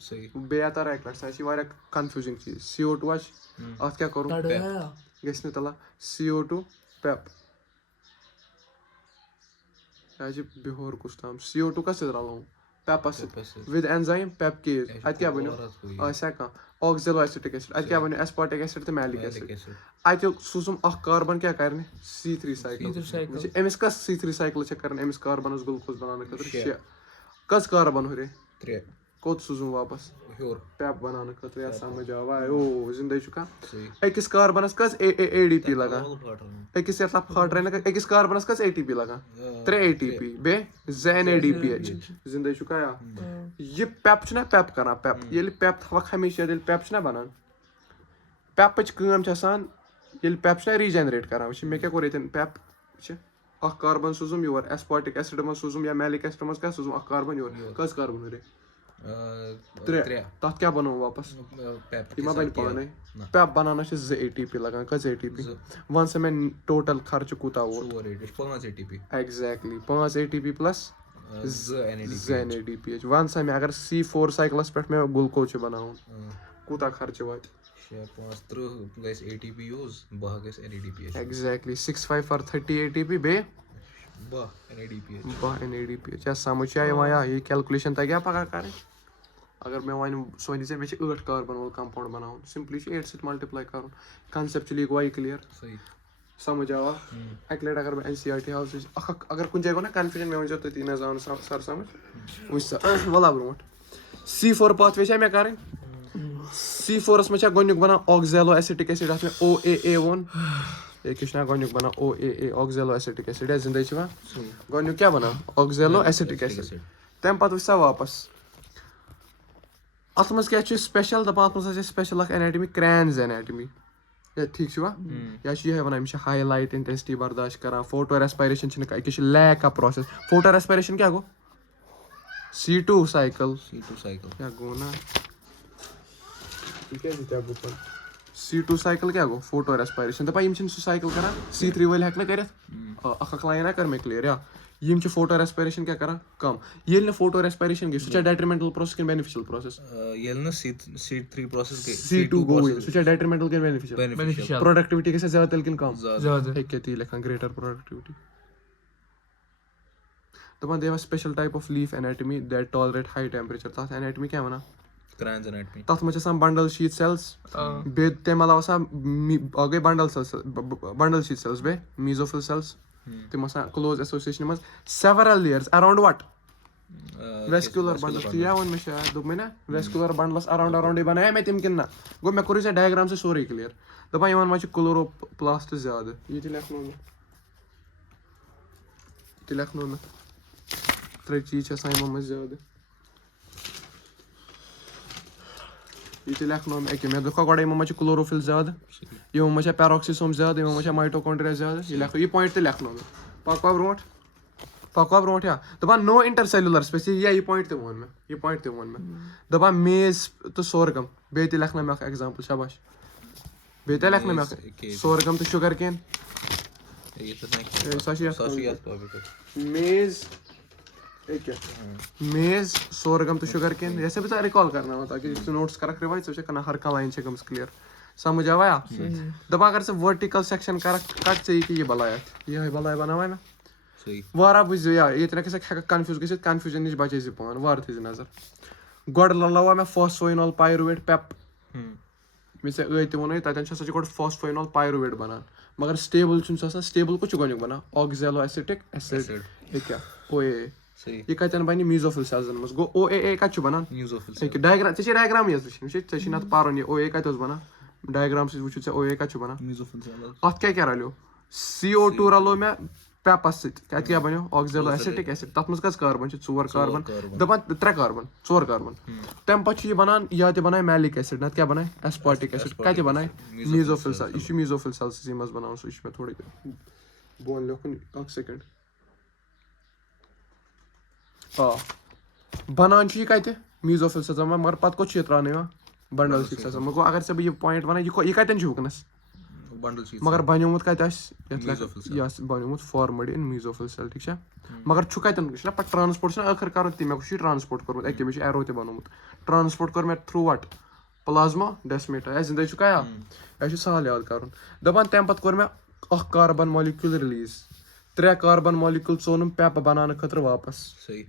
صحیح بیٚیہِ آتا اَکہِ لٹہِ سُہ چھِ واریاہ کنفیوٗزِنگ چیٖز CO2 آسہِ اَتھ کیٛاہ کوٚرُم گژھِ نہٕ تَلان CO2 پٮ۪پ یہِ حظ چھِ بِہور کُس تام CO2 کَتھ سۭتۍ رلاوُن پٮ۪پس سۭتۍ وِد اٮ۪نزایم پٮ۪پکیز اَتہِ کیٛاہ بنیو آسیا کانٛہہ آکزیلو ایسِٹِک ایسِڈ اَتہِ کیٛاہ بنیو ایسپارٹِک ایسِڈ تہٕ میلِک ایسِڈ اَتہِ اَتیُک اکھ کاربن کیٛاہ کرنہِ C3 سایکل أمِس کۄس C3 سایکل چھِ کران أمِس کاربنس گلوکوز بناونہٕ خٲطرٕ 6 کٔژ کاربن ہُرے 3 کوٚت سوٗزُن واپس ہیوٚر پٮ۪پ بناونہٕ خٲطرٕ یا سمجھ آو او زندے چھُکھا أکِس کاربنس کٔژ ADP لگان أکِس یتھ پھاٹرٲے أکِس کاربنس کٔژ ATP لگان 3 ATP بیٚیہِ 2 NADPH زندے چھُکھا یہِ پٮ۪پ چھُنہ پٮ۪پ کران پٮ۪پ ییٚلہِ پٮ۪پ تھاوکھ ہمیشہ ییٚلہِ پٮ۪پ چھُنہ بنان پٮ۪پٕچ کٲم چھِ آسان ییٚلہِ پٮ۪پ چھُنہ رِجنریٹ کران وٕچھ مےٚ کیٛاہ کوٚر ییٚتٮ۪ن پٮ۪پ وٕچھ اکھ کاربن سوٗزُم یور ایسپارٹِک ایسِڈ منٛز سوٗزُم یا میلِک ایسِڈ منٛز کیٛاہ سوٗزُم اکھ کاربن یور کٔژ کاربن ہُرے 3 تتھ کیٛاہ بنوو واپس یہِ ما بنہِ پانے پٮ۪پ بناونس چھِ 2 ATP لگان کٔژ ATP ون سا مےٚ ٹوٹل خرچہٕ کوٗتاہ ووت exactly 5 ATP plus 2 NADPH one سا مےٚ اگر C4 سایکلس پٮ۪ٹھ مےٚ گلوکوز چھُ بناوُن کوٗتاہ خرچہٕ واتہِ ایگزیکٹلی 6 5 for 30 ATP بیٚیہِ 12 NADPH یا سمجھ چھا یِوان یہِ کیلکُلیشن تگیا پگاہ کرٕنۍ اگر مےٚ وۄنۍ سُہ ونہِ ژےٚ مےٚ چھِ 8 کاربن وول کمپاوُنٛڈ بناوُن سمپلی چھُ 8 سۭتۍ ملٹِپلاے کرُن کنسیپچُلی گوٚوا یہِ کلیر سمجھ آوا اکہِ لٹہِ اگر بہٕ NCERT ہاوٕ سُہ اکھ اگر کُنہِ جایہِ گوٚو نہ کنفیوٗجن مےٚ ؤنۍ زیو تٔتی نہ زانہٕ سر سمجھ وٕچھ سا وَلا برونٛٹھ C4 پاتھ چھا مےٚ کرٕنۍ C4 منٛز چھا گۄڈٕنیُک بنان آکزیلو ایسِٹِک ایسِڈ اتھ مےٚ OAA ووٚن أکِس چھُنہ گۄڈٕنیُک بنان OAA آکزیلو ایسِٹِک ایسِڈ یا زندے چھِوا گۄڈٕنیُک کیٛاہ بنان آکزیلو ایسِٹِک ایسِڈ تمہِ پتہٕ وٕچھ سا واپس اتھ منٛز کیٛاہ چھُ سپیشل دپان اتھ منٛز ہسا چھِ سپیشل اکھ ایناٹمی کرینز ایناٹمی ٹھیٖک چھُوا یا چھُ یِہے ونان أمِس چھِ ہاے لایٹ انٹینسٹی برداش کران فوٹو ریسپایریشن چھِنہٕ أکِس چھِ لیک آف پروسیس فوٹو ریسپایریشن کیٛاہ گوٚو C2 سایکل کیٛاہ گوٚو نا C2 سایکل کیٛاہ گوٚو فوٹو ریسپایریشن دپان یِم چھِنہٕ سُہ سایکل کران C3 وٲلۍ ہٮ۪کہِ نہٕ کٔرِتھ اکھ لاینا کٔر مےٚ کٕلیر یا یِم چھِ فوٹو ریسپایریشن کیٛاہ کران کم ییٚلہِ نہٕ فوٹو ریسپایریشن گٔے سُہ چھا ڈیٹرمینٹل پروسیس کِنہٕ بیٚنِفِشل پروسیس C2 گوٚو سُہ چھا ڈیٹرمینٹل کِنہٕ بیٚنِفِشل پروڈکٹِوِٹی گژھِ زیادٕ تیٚلہِ کِنہٕ کم ہیٚکہِ تی لیکھان گریٹر پروڈکٹِوِٹی دپان they have special type of leaf anatomy that tolerate high temperature تتھ ایناٹمی کیٛاہ ونان تتھ منٛز چھِ آسان بنڈل شیٖت سیلٕز بیٚیہِ تمہِ علاوٕ آسان گٔے بنڈل شیٖت سیلٕز بیٚیہِ میٖزوفِل سیلٕز تِم آسان کلوز ایسوسیشن منٛز سیورل لیئرز اراوُنڈ وٹ ویسکیولر بنڈلز تی ووٚن مےٚ شاید دوٚپ مےٚ نا ویسکیولر بنڈلس اراوُنڈے بنایا مےٚ تِم کِنہٕ نہ گوٚو مےٚ کوٚرُے ژےٚ ڈایگرام سۭتۍ سورُے کٕلیر دپان یِمن منٛز چھُ کلورو پلاسٹ زیادٕ یہِ تہِ لیکھنو مےٚ 3 چیٖز چھِ آسان یِمن منٛز زیادٕ یہِ تہِ لیکھنو مےٚ أکیاہ مےٚ دوٚپکھا گۄڈے یِمن منٛز چھُ کلوروفِل زیادٕ یِمن منٛز چھا پیروکسِسوم زیادٕ یِمن منٛز چھا مایٹوکونڈریا زیادٕ یہِ لیکھو یہِ پویِنٹ تہِ لیکھنو مےٚ پکوا برونٛٹھ یا دپان نو انٹر سیلولر سپیس یہِ پویِنٹ تہِ ووٚن مےٚ دپان میز تہٕ سورگم بیٚیہِ تہِ لیکھنو مےٚ اکھ ایگزامپل شاباش بیٚیہِ تہِ لیکھنو مےٚ اکھ سورگم تہٕ شُگر کین سۄ چھِ میز سورگم تہٕ شُگر کین یہِ ہسا بہٕ ژےٚ رِکال کرناوان تاکہِ ژٕ نوٹٕس کرکھ رِوایز ژٕ وٕچھکھ کران ہر کانٛہہ لاین چھِ گٔمٕژ کٕلیر سمجھ آوا یا دپان اگر ژٕ ؤرٹِکل سیکشن کرکھ کٹ ژےٚ یہِ بلاے اتھ یِہے بلاے بناوے مےٚ وارہ بٕزِ یا ییٚتٮ۪ن ہٮ۪ککھ کنفیوٗز گٔژھِتھ کنفیوٗجن نِش بچے زِ پان وارٕ تھٲیزِ نظر گۄڈٕ رلاوا مےٚ فاسفوینال پایرویٹ پٮ۪پ مےٚ ژےٚ ٲدۍ تہِ ووٚنُے تتٮ۪ن چھُ آسان گۄڈٕ فاسفوینال پایرویٹ بنان مگر سٹیبل چھُنہٕ سُہ آسان سٹیبل کُس چھُ گۄڈٕنیُک بنان آکزیلو ایسِٹِک ایسِڈ یہِ OAA یہِ کتٮ۪ن بنہِ میٖزوفِل سیلزن منٛز گوٚو OAA کتہِ چھُ بنان ڈایگرام ژےٚ چھے ڈایگرامٕے یٲژ وٕچھِنۍ ژےٚ چھی نتہٕ پرُن یہِ OAA کتہِ اوس بنان ڈایگرام سۭتۍ وٕچھِو ژےٚ OAA کتہِ چھُ بنان اتھ کیٛاہ رلیو CO2 رلوو مےٚ پیپس سۭتۍ اتہِ کیٛاہ بنیو آکزیلو ایسِٹِک ایسِڈ تتھ منٛز کٔژ کاربن چھِ 4 کاربن دپان 3 کاربن 4 کاربن تمہِ پتہٕ چھُ یہِ بنان یا تہِ بنایہِ میلِک ایسِڈ نتہٕ کیٛاہ بنایہِ ایسپارٹِک ایسِڈ کتہِ بنایہِ میٖزوفِل سیل یہِ چھُ میٖزوفِل سیلسٕے منٛز بناوُن سُہ چھُ مےٚ تھوڑا بۄن لیکھُن اکھ سیکنڈ بنان چھُ یہِ کتہِ میٖزوفِل سیلز مگر پتہٕ کوٚت چھُ یہِ تراونہٕ یِوان بنڈل شیٖٹ سیلزن منٛز گوٚو اگر ژےٚ بہٕ یہِ پویِنٹ ونان یہِ کتٮ۪ن چھُ وٕنکیٚنس बंडल शीट मगर बनियोमुत कत Mesophyll cell. यह बनियोमुत फॉर्मड इन मीजोफिल सेल ठीक है मगर छु कतन ना पट ट्रांसपोर्ट आखिर कर मे ट्रांसपोर्ट कर्मुत अके मे एरो ते बनोमुत ट्रांसपोर्ट कर मे थ्रू वट प्लाज्मा डेस्मेटा जिंदगी छु क्या यह सहल याद कर दपान तम पत कोर मे carbon molecule release 3 carbon molecule सोनम पेप बनाने खतर वापस सही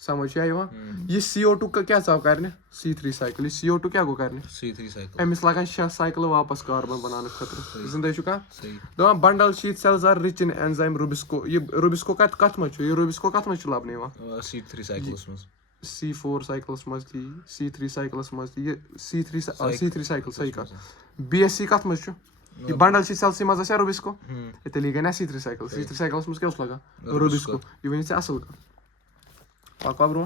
समझ आया ये CO2 का क्या चाव करने C3 साइकिल CO2 क्या गो करने C3 साइकिल अमिस लगन 6 साइकिल वापस कार्बन बनाने खतर जिंदगी छु क्या सही दपान bundle sheath cells are rich in enzyme rubisco ये रुबिस्को कत मच ये रुबिस्को कत मच लबने C3 साइकिल्स में C4 साइकिल्स मज थी C3 साइकिल्स मज थी ये C3 साइकिल सही का BSC कत मज छु ये बंडल शीट सेल्स मज आसे रुबिस्को ये तेली गना C3 साइकिल्स मज क्या लगा रुबिस्को ये वन से असल का पाका ब्रो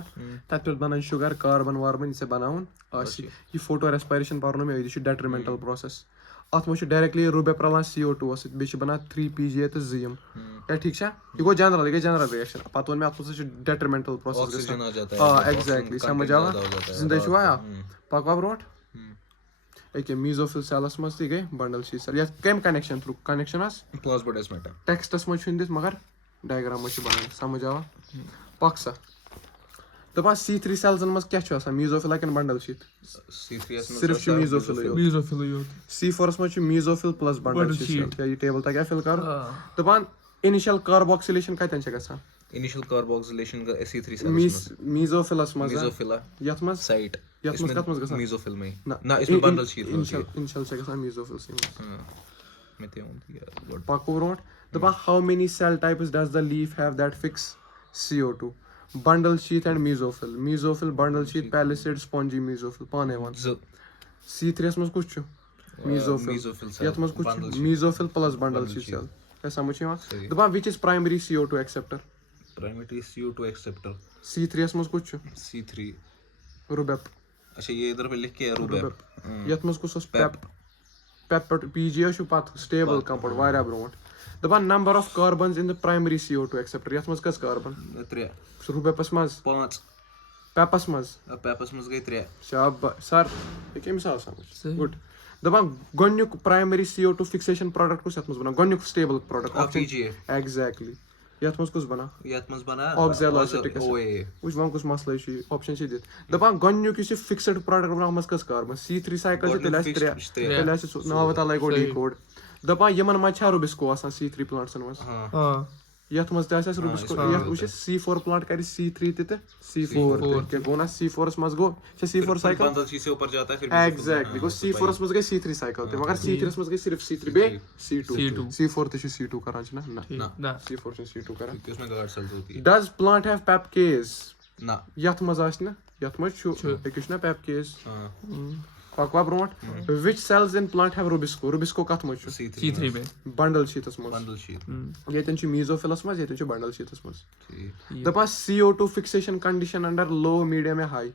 तत पे बनान शुगर कार्बन वार्बन इसे बनाउन ये फोटो रेस्पिरेशन परनो मे ये डेट्रिमेंटल प्रोसेस अत मज डायरेक्टली रुबेप रलान CO2 बे बना 3PGA तो ZM या ठीक है ये गो जनरल रिएक्शन पत वन मे अत डेट्रिमेंटल प्रोसेस ऑक्सीजन आ जाता है हां एग्जैक्टली समझ आवा जिंदगी छु आया पाका ब्रो एक मीजोफिल सेल्स मज ती गई बंडल शीट सेल या केम कनेक्शन थ्रू कनेक्शन आस प्लाज्मोडेस्माटा टेक्स्टस मज दिस मगर डायग्राम मज बनान समझ आवा पक्सा दपा C3 सेल्सन मज क्या mesophyll and bundle sheath C3 सिर्फ मीजोफिल मीजोफिल योत C4 मज मीजोफिल प्लस बंडल शीट ये टेबल तक फिल कर दपान इनिशियल कार्बोक्सिलेशन कतन छ गसा इनिशियल कार्बोक्सिलेशन का C3 सेल्स में मीजोफिलस मज मेसोफिला यत मज साइट यत मज कत मज गसा मेसोफिल में ना इसमें बंडल शीट इनिशियल छ गसा मीजोफिल से हां मैं ते हूं पाको रोट दपा how many cell types does the leaf have that fix CO2 bundle sheath and mesophyll bundle sheath palisade spongy mesophyll पाने वन C3 मज कुछ मीजोफिल यत मज कुछ mesophyll plus bundle sheath cell क्या समझ यवं दपा which is primary CO2 acceptor primary CO2 acceptor C3 मज कुछ C3 रुबेप अच्छा ये इधर पे लिख के है रुबेप यत मज कुछ पेप PGA छु पत स्टेबल कंपाउंड वारिया ब्रोट दपा number of carbons in the primary CO2 acceptor यत मज कस कार्बन 3 रुबेपस मज 5 पेपस मज पेपस मज गई 3 शाबाश सर ये केम साल समझ गुड दपा गोन्युक प्राइमरी CO2 फिक्सेशन प्रोडक्ट कुछ यत मज बना गोन्युक स्टेबल प्रोडक्ट PGA एग्जैक्टली यत मज कुछ बना यत मज बना ऑक्सैलोएसिटिक OA कुछ वन कुछ मसला छी ऑप्शन छी दित दपा गोन्युक इस फिक्स्ड प्रोडक्ट बना मज कस कार्बन C3 साइकिल तेलास 3 तेलास नाव बता लाइक डी कोड दपा यमन मा छा रुबिस्को आसान C3 प्लांट्स मज हां यत मज त रुबिस्को यत उछ C4 प्लांट कर C3 ते C4 के गोना C4 मज गो C4 साइकिल बंडल शीट से ऊपर जाता है फिर एग्जैक्टली गो C4 मज गई C3 साइकिल ते मगर C3 मज गई सिर्फ C3 बे C2 C4 ते C2 करान छ ना ना C4 से C2 करान क्योंकि उसमें गार्ड सेल्स होती है डज प्लांट हैव पेपकेज ना यत मज आस ना यत मज छु एक ना पेपकेज हां पकवा ब्रोट which cells in plant have rubisco कत मज छु C3 में बंडल शीटस मज बंडल शीट येतन छु मीजोफिलस मज येतन छु बंडल शीटस मज ठीक दपा CO2 fixation condition under low medium या हाई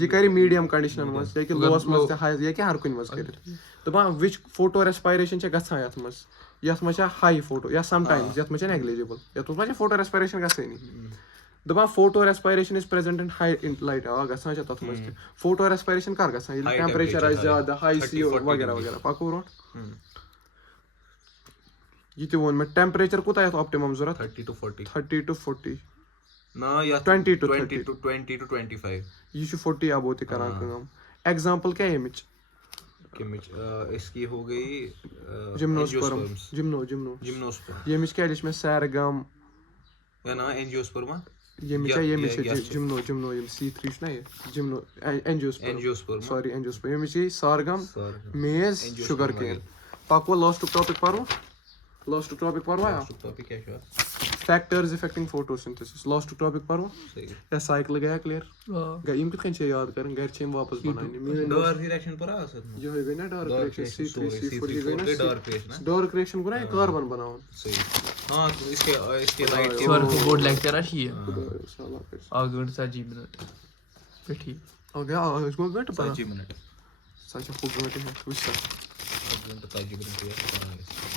ये करी मीडियम कंडीशन मज ये कि लोस मज ते हाई ये कि हर कुन मज करी दपा व्हिच फोटो रेस्पिरेशन छ गसा यत मज हाई फोटो या समटाइम्स यत मज नेग्लिजिबल यत मज फोटो रेस्पिरेशन गसे नहीं दपा photorespiration is present in high in light आ गसा छ तत मज फोटो रेस्पिरेशन कर गसा ये टेंपरेचर आ ज्यादा हाई CO वगैरह वगैरह पाको रोट ये तो वन में टेंपरेचर कोता है ऑप्टिमम जरूरत 30 to 40 ना या 20 to 25 ये 40 अब होते करा काम एग्जांपल क्या है इमेज किमिच इसकी हो गई जिम्नोस्पर्म जिम्नोस्पर्म ये इमेज क्या है इसमें सरगम या ना एंजियोस्पर्म ये जिम्नो ये C3 ना ये जिम्नो एंजियोस्पर्म सॉरी एंजियोस्पर्म ये मिची सरगम मेज शुगर केन पाको लास्ट टॉपिक पर आया टॉपिक क्या है factors affecting photosynthesis last topic पर सही या साइकिल गया क्लियर गई इम कितन छे याद करन घर छे वापस बनानी डार्क रिएक्शन पर आ सकता जो है ना डार्क रिएक्शन C3 ये गई ना डार्क रिएक्शन डार्क रिएक्शन को ना कार्बन बनाओ सही हां तो इसके लाइट के सर को बोर्ड लेक्चर आशी है साला आगे 7 मिनट पे ठीक हो गया इसको घंटा 5 मिनट सच खूब घंटे है कुछ घंटा 5 मिनट है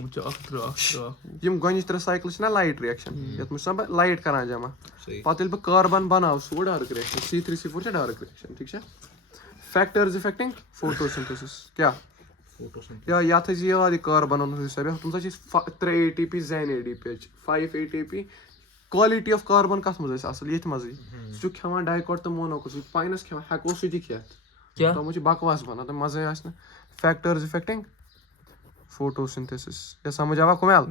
मुझे अक्टर यम गनिस तरह साइकिल ना लाइट रिएक्शन यत में सब लाइट करान जमा सही पतिल पे कार्बन बनाओ so dark reaction C3 C4 से डार्क रिएक्शन ठीक है फैक्टर्स इफेक्टिंग फोटोसिंथेसिस क्या फोटोसिंथेसिस या याद थी याद यह कार्बन हिसाब तुम 3 ATP Jain ADP 5 ATP quality of carbon कत मज असल ये मजे सह खेवान डाइकॉट तो मोनोकोस पाइनस खेवान हेको सह खेत क्या तो मुझे बकवास बना तो मजे आस फैक्टर्स इफेक्टिंग फोटोसिंथेसिस या समझ आवा कुमेल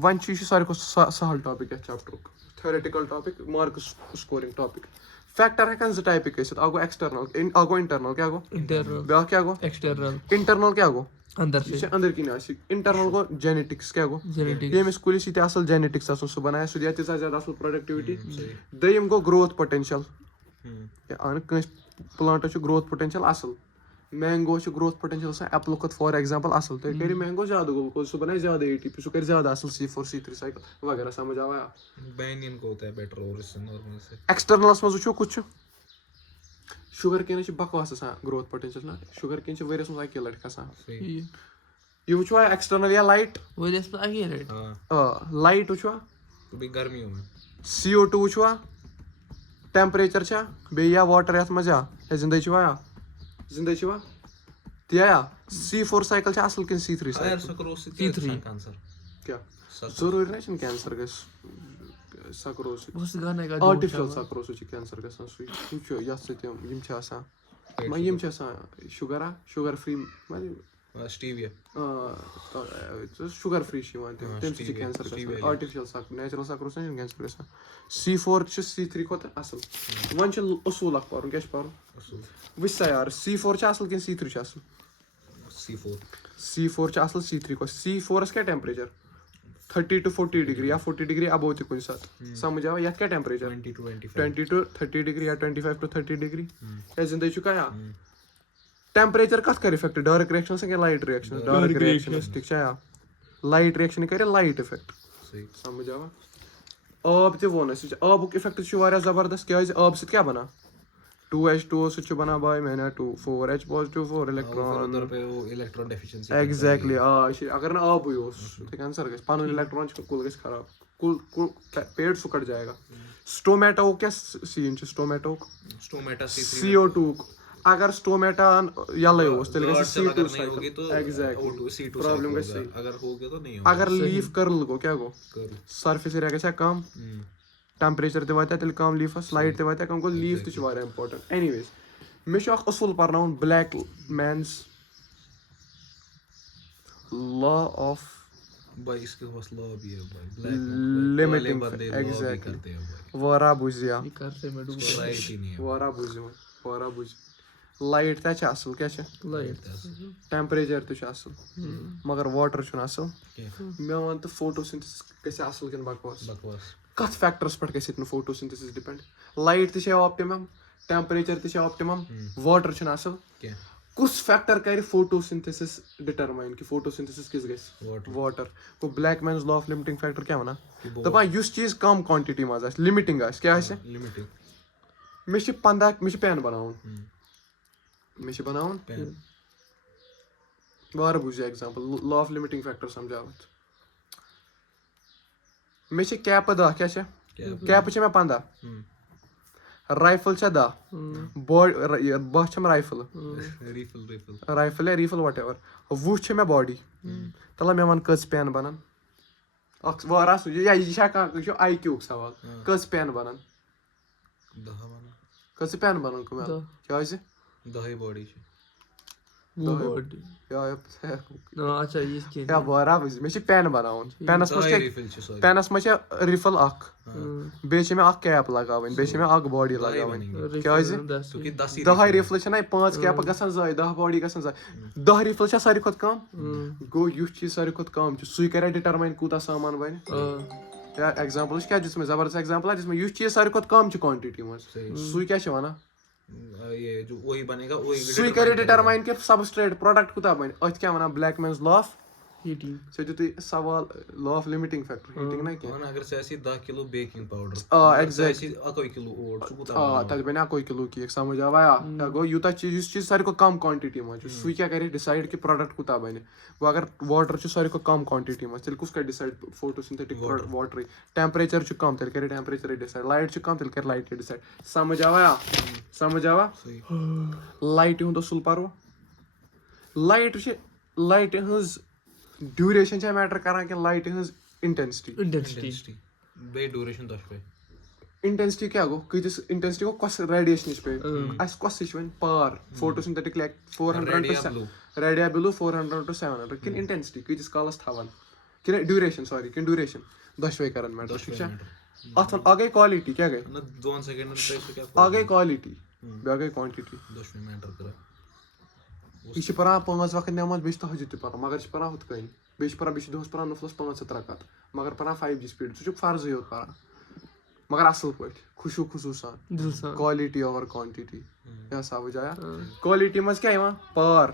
वन सारे सहल topic chapter theoretical topic marks scoring topic factor हेकन जो टाइपिक गो एक्सटर्नल गो इंटरनल क्या गो इंटरनल ब्या क्या गो एक्सटर्नल इंटरनल क्या गो अंदर से यह अंदर किन इंटरनल गो जेनेटिक्स क्या गो जेनेटिक्स यमिस कुलिस यह असल जेनेटिक्स आसन सह बनाया सह दिया ज्यादा असल प्रोडक्टिविटी दयम गो ग्रोथ पोटेंशियल प्लांटस ग्रोथ पोटेंशियल असल मैंगो ग्रोथ पोटेंशियल एप्पल खुद फॉर एग्जांपल असल तो कर मैंगो ज्यादा ग्लूकोज सह बनाए ज्यादा ATP सह कर ज्यादा असल C4 C3 साइकिल वगैरह समझ आवा बैनियन को होता है बेटर और इससे नॉर्मल से एक्सटर्नलस मज वो कुछ शुगर केन बकवास ग्रोथ पोटेंशियल ना शुगर केन वरियस मज अके लट खसान सही यह वो एक्सटर्नल या लाइट वरियस में आगे रेट हाँ लाइट वो तो भी गर्मियों में CO2 वो टेम्परेचर या वाटर ये मज जिंदगी जिंदगी ती C4 साइकिल असल कि C3 हायर साइकिल सक्रोज से C3 कैंसर क्या जरूरी ना कैंसर ग सक्रोज उस गाने का आर्टिफिशियल सक्रोज कैंसर गम sugar sugar free stevia sugar free तम कैंसर आर्टिफिशियल नेचुरल सक्रोज कैंसर ग C4 C3 खुद असल वन असूल पर क्या पर वह यार C4 असल कि C3 असल C4 असल C3 C4 क्या टेम्परेचर 30 to 40 डिग्री या 40 डिग्री अबो तक कुछ साथ समझ आवा यह क्या टेम्परेचर 20 to 30 डिग्री या 25 to 30 डिग्री या जिंदगी क्या टेम्परेचर कत कर इफेक्ट डार्क रिएक्शन से क्या लाइट रिएक्शन डार्क रिएक्शन ठीक है लाइट रिएक्शन कर लाइट इफेक्ट समझ आवा आब ते वो आबुक इफेक्ट जबरदस्त क्या आब सत क्या बना 2H2O सह बना बाय मैंने 4H positive 4 electron electron deficiency exactly अगर ना आबू कैंसर ग पन इलेक्ट्रॉन कुल ग खराब कुल पेट सुकड़ जाएगा स्टोमेटो क्या सीन स्टोमेटो स्टोमेटा CO2 अगर स्टोमेटा यल्ले तेल C2 C2 प्रॉब्लम अगर हो गया तो नहीं होगा अगर लीफ कर्ल गो क्या गो सरफेस एरिया गया कम टेम्परेचर ते वात तेल कम लीफस लाइट ते वात कम गो लीफ ते वारिया इंपॉर्टेंट एनीवेज मे असूल परनाउन ब्लैक मैन्स लॉ ऑफ भाई इसके पास लॉ भी है भाई लिमिटिंग बंदे एग्जैक्टली करते हैं भाई वारा बुझिया करते में डूब राइट ही नहीं है वारा बुझ लाइट ते असल क्या लाइट टेम्परेचर ते असल मगर वाटर छुन असल मे वन तो फोटोसिंथेसिस गसे असल किन बकवास कत फैक्टर्स पे गसित फोटोसिंथेसिस डिपेंड लाइट ते ऑप्टिमम टेम्परेचर ते ऑप्टिमम वाटर छुन असल कुछ फैक्टर कर फोटोसिंथेसिस डिटरमाइन कि फोटोसिंथेसिस किस गस वाटर को Blackman's law of limiting factor क्या वना दपान युस चीज कम क्वांटिटी मज आस लिमिटिंग आस क्या आस लिमिटिंग मे 15 मे पेन बनाउन मे बनाउन वार बुझ example law of limiting factor समझावत मे कैप 10 क्या कैप मे 15 राइफल 10 बह राइफल राइफल या रिफल वट एवर वो मे बॉडी तला मे वन कस पेन बनान वारा यह IQ सवाल कस पेन बनान कस पेन बनान क्या दही बॉडी वो बॉडी अच्छा इसके या वारा मे पेन बनाउन पेनस पेनस मे रिफल बे मे कैप लगावन बे मे बॉडी लगावन क्या 10 रिफल 5 कैप गसन जाय 10 बॉडी गसन जाय 10 रिफल सारी खुद कम गो युस चीज सारी खुद कम सु कर डिटरमाइन कूता सामान बन या एग्जांपल क्या जिसमें जबरदस्त एग्जांपल है जिसमें युस चीज सारी खुद कम क्वांटिटी में सु क्या वना ये जो वही बनेगा वही सु कर डिटरमाइन के सबस्ट्रेट प्रोडक्ट कुता बन अत क्या वना Blackman's law of heating से जो सवाल law of limiting factor heating ना क्या अगर से ऐसी 10 kilo baking powder exactly 1 kilo ओट सु कुता तल बना 1 किलो की समझ आवा या गो यूता चीज युस चीज सारी को कम क्वांटिटी में सु क्या करे डिसाइड कि प्रोडक्ट कुता बने वो अगर वाटर सारी को कम क्वांटिटी में तेल कुछ कर डिसाइड फोटोसिंथेटिक वाटर टेम्परेचर कम तेल करे टेम्परेचर डिसाइड लाइट कम तेल करे लाइट डिसाइड समझ आवा लाइट हूं तो सुल पारो लाइट لایٹہِ ہٕنٛز ڈیوٗریشن چھا میٹر کران کِنہٕ لایٹہِ ہٕنٛز انٹینسٹی Intensity. بیٚیہِ ڈیوٗریشن دۄشوے انٹینسٹی کیٛاہ گوٚو کۭتِس انٹینسٹی گوٚو کۄس ریڈیشنٕچ پے اَسہِ کۄس ہِش وۄنۍ پار فوٹوسِنتھیٹِک لایٹ 400 ریڈیا بِلوٗ 400 to 700 کِنہٕ انٹینسٹی کۭتِس کالس تھاوان کِنہٕ ڈیوٗریشن سوری کِنہٕ ڈیوٗریشن دۄشوے کران میٹر ٹھیٖک چھا اتھ وۄنۍ اکھ گٔے کالٹی کیٛاہ گٔے 2 سیکنڈن اکھ گٔے کالٹی بیٛاکھ گٔے کوانٹِٹی دۄشوے میٹر کران یہِ چھِ پران 5 وقت نٮ۪ماز بیٚیہِ چھِ تہجُد تہِ پران مگر چھِ پران ہُتھ کٔنۍ بیٚیہِ چھِ پران بیٚیہِ چھِ دۄہس پران نفلس 500 رکعت مگر پران 5G سپیٖڈ ژٕ چھُکھ فرضٕے یوت پران مگر اصٕل پٲٹھۍ خوشوٗ سان دِل سان. کالٹی اوور کوانٹِٹی یا سمجھ آیا کالٹی منٛز کیٛاہ یِوان پار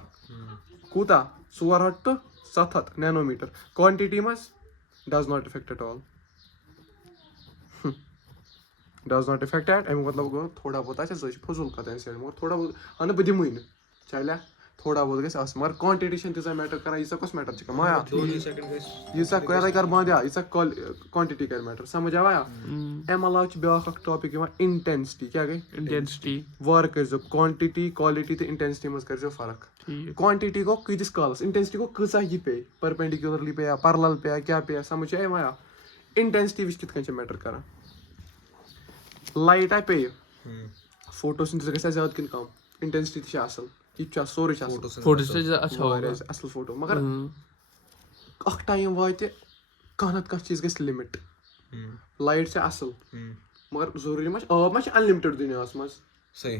کوٗتاہ 400 to 700 نینومیٖٹر کوانٹِٹی منٛز does not affect at all does not affect at اَمیُک مطلب گوٚو تھوڑا بہت آسہِ سۄ چھِ فضوٗل کَتھ اَمہِ سایڈٕ مگر تھوڑا بہت اَنہٕ بہٕ دِمٕے نہٕ چَلیا تھوڑا بہت گژھِ آسٕنۍ مگر کوانٹِٹی چھَنہٕ تیٖژاہ میٹر کران ییٖژاہ کۄس میٹر چھِ کران مایا 2 سیکنڈ گژھِ ییٖژاہ کَرے کر بنٛد ییٖژاہ کوانٹِٹی کَرِ میٹر سمجھ آیا اَمہِ علاوٕ چھِ بیٛاکھ اکھ ٹاپِک یِوان انٹینسٹی کیٛاہ گٔے Intensity. وارٕ کٔرۍزیو کوانٹِٹی کالٹی تہٕ انٹینسٹی منٛز کٔرۍزیو فرق ٹھیٖک. کوانٹِٹی گوٚو کۭتِس کالس انٹینسٹی گوٚو کۭژاہ یہِ پیٚیہِ پٔرپینڈِکیوٗلرلی پیٚیا پرلل پیٚیا کیٛاہ پیٚیا سمجھ آیا مایا انٹینسٹی وٕچھ کِتھ کٔنۍ چھِ میٹر کران لایٹ آے پیٚیہِ فوٹوسِنتھسِس گژھِ ہا زیادٕ کِنہٕ کم انٹینسٹی تہِ چھِ اصٕل یہِ تہِ چھُ سورُے چھُ اصٕل Photos से अच्छा واریاہ होगा. اصٕل فوٹو مگر اکھ ٹایم واتہِ کانٛہہ نتہٕ کانٛہہ چیٖز گژھِ لِمِٹ لایٹ چھِ اصٕل مگر ضروٗری ما چھِ آب ما چھِ انلِمٹِڈ دُنیاہس منٛز صحیح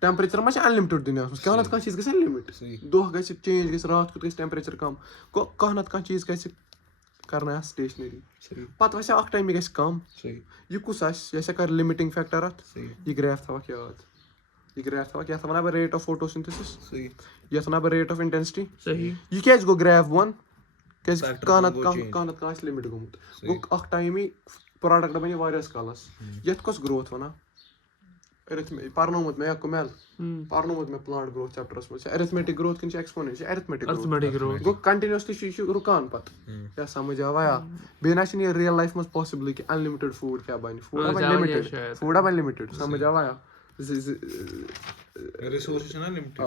ٹیمپریچر ما چھِ انلِمٹِڈ دُنیاہس منٛز کانٛہہ نتہٕ کانٛہہ چیٖز گژھِ نا لِمِٹ دۄہ گژھِ چینج گژھِ راتھ کیُتھ گژھِ ٹیمپریچر کم گوٚو کانٛہہ نتہٕ کانٛہہ چیٖز گژھِ کرنہٕ آسہِ سٹیشنری پتہٕ وسہِ اکھ ٹایم یہِ گژھِ کم یہِ کُس آسہِ یہِ ہسا کر لِمِٹِنگ فیکٹر اتھ یہِ گریف تھاوکھ یاد یہِ گریف تھاوکھ یتھ ونان بہٕ ریٹ آف فوٹوسِنتھسِس یتھ ونان بہٕ ریٹ آف انٹینسٹی صحیح. یہِ کیازِ گوٚو گریف بۄن کیازِ کانٛہہ نتہٕ کانٛہہ آسہِ لِمِٹ گوٚمُت گوٚو اکھ ٹایم یی پروڈکٹ بنہِ واریاہس کالس یتھ کۄس گروتھ ونان پرنومُت مےٚ کُمٮ۪ل پرنومُت مےٚ پلانٹ گروتھ چیپٹرس منٛز چھِ ایرِتھمیٹِک گروتھ کِنہٕ چھِ ایکسپوننٹ چھِ ایرِتھمیٹِک growth. گوٚو کنٹِنیوسلی چھُ یہِ چھُ رُکان پتہٕ یا سمجھ آیا بیٚیہِ نہ چھُنہٕ یہِ رِیل لایف منٛز پاسِبلٕے کہِ انلِمٹِڈ فوڈ کیٛاہ بنہِ فوڈا بنہِ لِمِٹِڈ فوڈا بنہِ لِمِٹِڈ سمجھ آیا رِسورسِز چھِنہ لِمٹِڈ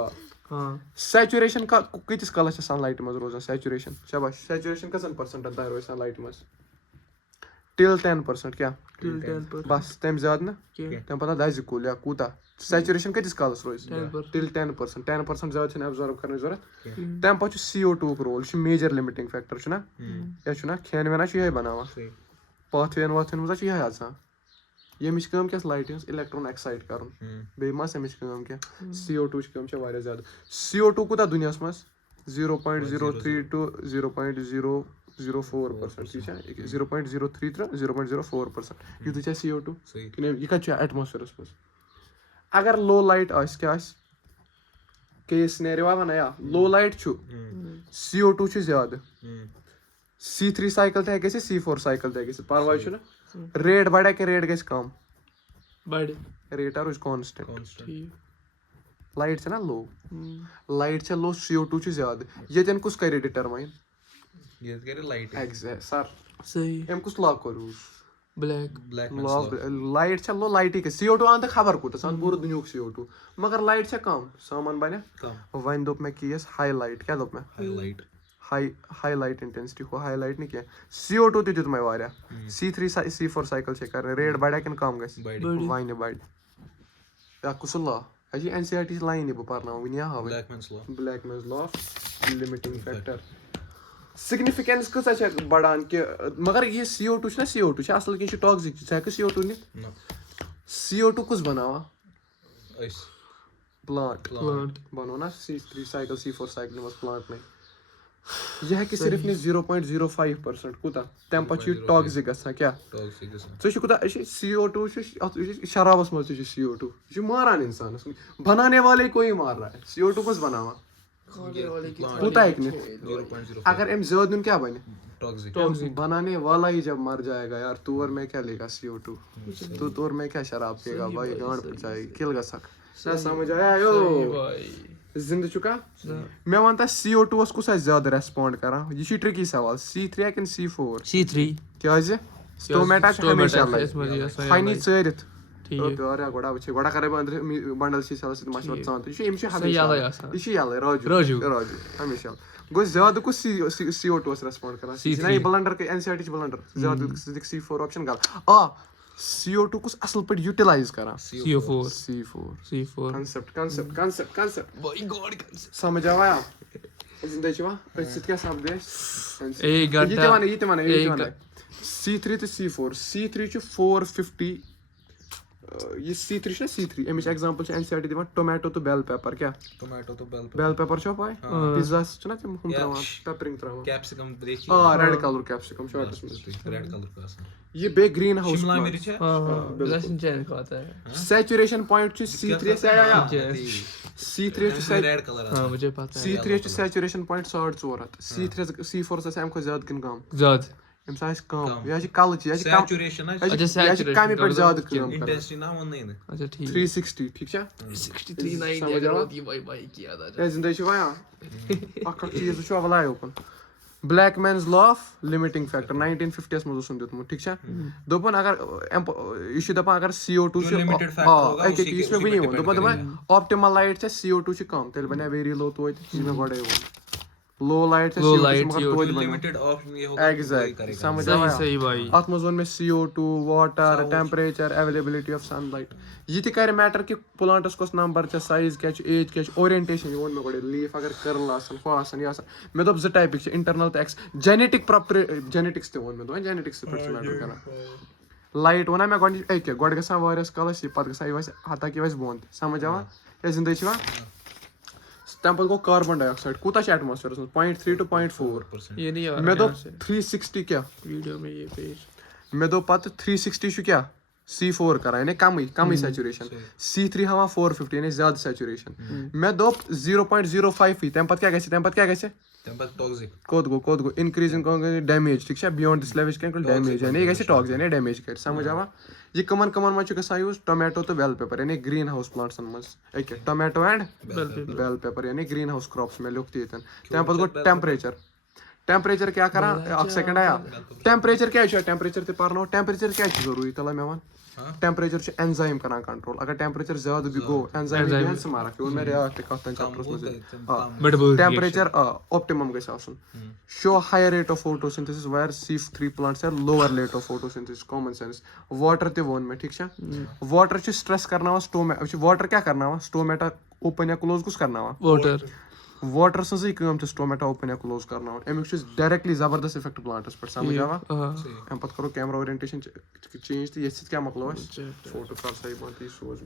سیچُریشن کۭتِس کالس چھِ سن لایٹہِ منٛز روزان سیچُریشن شاباش سیچُریشن کٔژن پٔرسنٹن تانۍ روزِ سن لایٹہِ منٛز ٹِل 10% کیٛاہ بس تمہِ زیادٕ نہٕ تمہِ پتہٕ دزِ کُل یا کوٗتاہ سیچُریشن کۭتِس کالس روزِ ٹِل 10% زیادٕ چھنہٕ ایبزارٕو کرنٕچ ضوٚرتھ تمہِ پتہٕ چھُ CO2 یُک رول یہِ چھُ میجر لِمِٹِنگ فیکٹر چھُنہ یا چھُنہ کھٮ۪ن وٮ۪ن چھُ یِہے بناوان پاتھ وین واتھ وین منٛز چھُ یِہے اژان ییٚمِچ کٲم کیٛاہ لایٹہِ ہٕنٛز اِلیکٹرون ایکسایٹ کرُن بیٚیہِ ما اَمِچ کٲم کینٛہہ CO2 چہِ کٲم چھِ واریاہ زیادٕ CO2 کوٗتاہ دُنیاہس منٛز 0.03 to 0.004% ٹھیٖک چھا 0.03 تہٕ 0.04% یِتُے چھا CO2 یہِ کتہِ چھُ ایٹماسفیرس منٛز اگر لو لایٹ آسہِ کیٛاہ آسہِ کیس سِنیریو وَنان یا لو لایٹ چھُ CO2 چھُ زیادٕ C3 سایکل تہِ ہٮ۪کہِ گٔژھِتھ C4 سایکل تہِ ہٮ۪کہِ گٔژھِتھ پرواے چھُنہٕ ریٹ بڑیا کِنہٕ ریٹ گژھِ کم ریٹا روزِ کانسٹنٹ لایٹ چھےٚ نہ لو لایٹ چھےٚ لو CO2 چھُ زیادٕ ییٚتٮ۪ن کُس کرِ ڈِٹرماین سر أمۍ کُس لا کوٚر یوٗز لایٹ چھےٚ لو لایٹٕے کیٛاہ CO2 اَن تہٕ خبر کوٗتاہ ژٕ اَن پوٗرٕ دُنیہُک CO2 مگر لایٹ چھےٚ کم سامان بنہِ وۄنۍ دوٚپ مےٚ کیس ہاے لایٹ کیٛاہ دوٚپ مےٚ ہاے لایٹ انٹینسٹی ہُہ ہاے لایٹ نہٕ کینٛہہ CO2 تہِ دیُت مےٚ واریاہ C3 C4 سایکل چھے کرٕنۍ ریٹ بڑیا کِنہٕ کم گژھِ وَنہِ بڑِ یا کُس لا یہِ چھِ NCERT چہِ لاینہِ بہٕ پرناوان وٕنہِ ہاوٕے Blackman's law of limiting factor significance کۭژاہ چھےٚ بڑان کہِ مگر یہِ CO2 چھُنہ CO2 چھِ اصل کِنہٕ یہِ چھُ ٹاکزِک ژٕ ہٮ۪کہٕ CO2 نِتھ CO2 کُس بناوان پلانٹ بنوو نہ C3 سایکل C4 سایکلہِ منٛز پلانٹ نٕے یہِ ہٮ۪کہِ صرف نِتھ 0.05% کوٗتاہ تمہِ پتہٕ چھُ یہِ ٹاکزِک گژھان کیٛاہ ژٕ چھُ کوٗتاہ یہِ چھِ CO2 چھُ شرابس منٛز تہِ چھُ CO2 یہِ چھُ ماران انسانس بنانے والے کوئی مار رہا ہے CO2 کُس بناوان کوٗتاہ ہٮ۪کہِ نِتھ اگر أمۍ زیادٕ نیُن کیٛاہ بنہِ بنانے والا ہی جب مر جائے گا یار تور میں کیٛاہ لے گا CO2 تو تور میں کیٛاہ شراب پیے گا بھائی گانڈ پھٕچایے کِل گژھکھ سمجھ آیا زِندٕ چھُکھا مےٚ وَن تہٕ CO2 یس کُس آسہِ زیادٕ ریسپونڈ کران یہِ چھُ ٹرکی سوال C3 کِنہٕ C4 C3 کیٛازِ سٹومیٹا چھُ ہمیشہ لگہِ ہنی ژٲرِتھ प्योर या गोड़ा वुचे गोड़ा करे बंद बंडल सी सेल से मशवर चांद ये इम हमेशा ये राजू हमेशा गो ज्यादा को CO2 रेस्पॉन्ड करना ना ये ब्लंडर के एनसीईआरटी ब्लंडर ज्यादा C4 ऑप्शन गल CO2 कुछ असल पर यूटिलाइज करा C4 concept My God, समझ आया जिंदा छवा पैसे क्या सब गए एक घंटा ये ते C3 तो C4 छ 450 ये C3 छ C3 एमिस एग्जांपल छ एनसीईआरटी दिवा टोमेटो तो बेल पेपर क्या टोमेटो तो बेल पेपर छ पाए पिज्जा छ ना हम त्रावा पेपरिंग त्रावा कैप्सिकम देखिए रेड कलर कैप्सिकम शॉर्ट्स में रेड कलर का आसन ये बे ग्रीन हाउस शिमला मिर्च है लहसुन चैन को आता है सैचुरेशन पॉइंट छ C3 से आया C3 छ रेड कलर हाँ मुझे पता है C3 छ सैचुरेशन पॉइंट 4.5 C4 से हम को ज्यादा किन कम ज़्यादा हम साइज कम या कल छ या सैचुरेशन है अच्छा कम पर ज्यादा कम इंटेंसिटी ना वो नहीं है अच्छा ठीक 360 ठीक छ 63 नहीं अगर होती भाई किया था ए जिंदा छ वाया अख चीज छ अवलाय ओपन Blackman's law of limiting factor 1950 में उसने दिया ठीक है दोपन अगर इशू दपा अगर CO2 से हां एक इसमें भी नहीं हो दोपन ऑप्टिमल लाइट से CO2 से कम तेल बने वेरी लो तो इसमें बड़े हो लो लाइट से CO2 लिमिटेड ऑप्शन ये होगा एग्जैक्ट समझ आया सही भाई आत्मजोन में CO2 water temperature availability of sunlight ये ते कर मैटर कि प्लांट्स कोस नंबर छ साइज क्या छ एज क्या छ ओरिएंटेशन ये में गडे लीफ अगर कर्ल आसन को आसन या मैं तो ज टाइपिक छ इंटरनल तो एक्स जेनेटिक प्रॉपर जेनेटिक्स ते वन में तो जेनेटिक्स पे मैटर करना लाइट वना मैं गड एक गड गसा वायरस कलस ये पत गसा वैसे हाथा की वैसे बोंद समझ आवा ये जिंदगी छवा तंपल को कार्बन डाइऑक्साइड कोता छ एटमॉस्फेयर में 0.3 to 0.4 ये नहीं आ मैं तो रहा 360 क्या वीडियो में ये पेज मैं तो पत 360 छु क्या C4 करा यानी कम ही सैचुरेशन C3 हवा 450 यानी ज्यादा सैचुरेशन मैं दो 0.05 ही तंपत क्या कैसे टेम्पर टॉक्सिक कोद गो इंक्रीजिंग डैमेज ठीक है beyond this level can damage यानी कैसे टॉक्स यानी डैमेज कर समझ आवा ये कमन में छु गसा यूज टोमेटो तो बेल पेपर यानी ग्रीन हाउस प्लांट्स में एक टोमेटो एंड बेल पेपर यानी ग्रीन हाउस क्रॉप्स में लिखती है तंपत गो टेम्परेचर क्या करा एक सेकंड आया टेम्परेचर क्या है टेम्परेचर ते परनो टेम्परेचर क्या है जरूरी तला मैं वन टेम्परेचर छ एंजाइम करना कंट्रोल अगर टेम्परेचर ज्यादा भी गो एंजाइम भी से मारा कि उनमें रिएक्ट करता है चैप्टर्स में टेम्परेचर ऑप्टिमम गैस आसन show higher rate of photosynthesis where C3 plants are lower rate of photosynthesis common sense water ते वन में ठीक है वाटर छ स्ट्रेस करना वा स्टोमे वाटर क्या करना वा स्टोमेटा ओपन या क्लोज कुछ करना वा वाटर से कम छ स्टोमेटा ओपन या क्लोज करना वा एमिक छ डायरेक्टली जबरदस्त इफेक्ट प्लांट्स पर समझ आवा हम पत करो कैमरा ओरिएंटेशन चेंज तो ये क्या मकलो फोटो कर सही बात ये सोच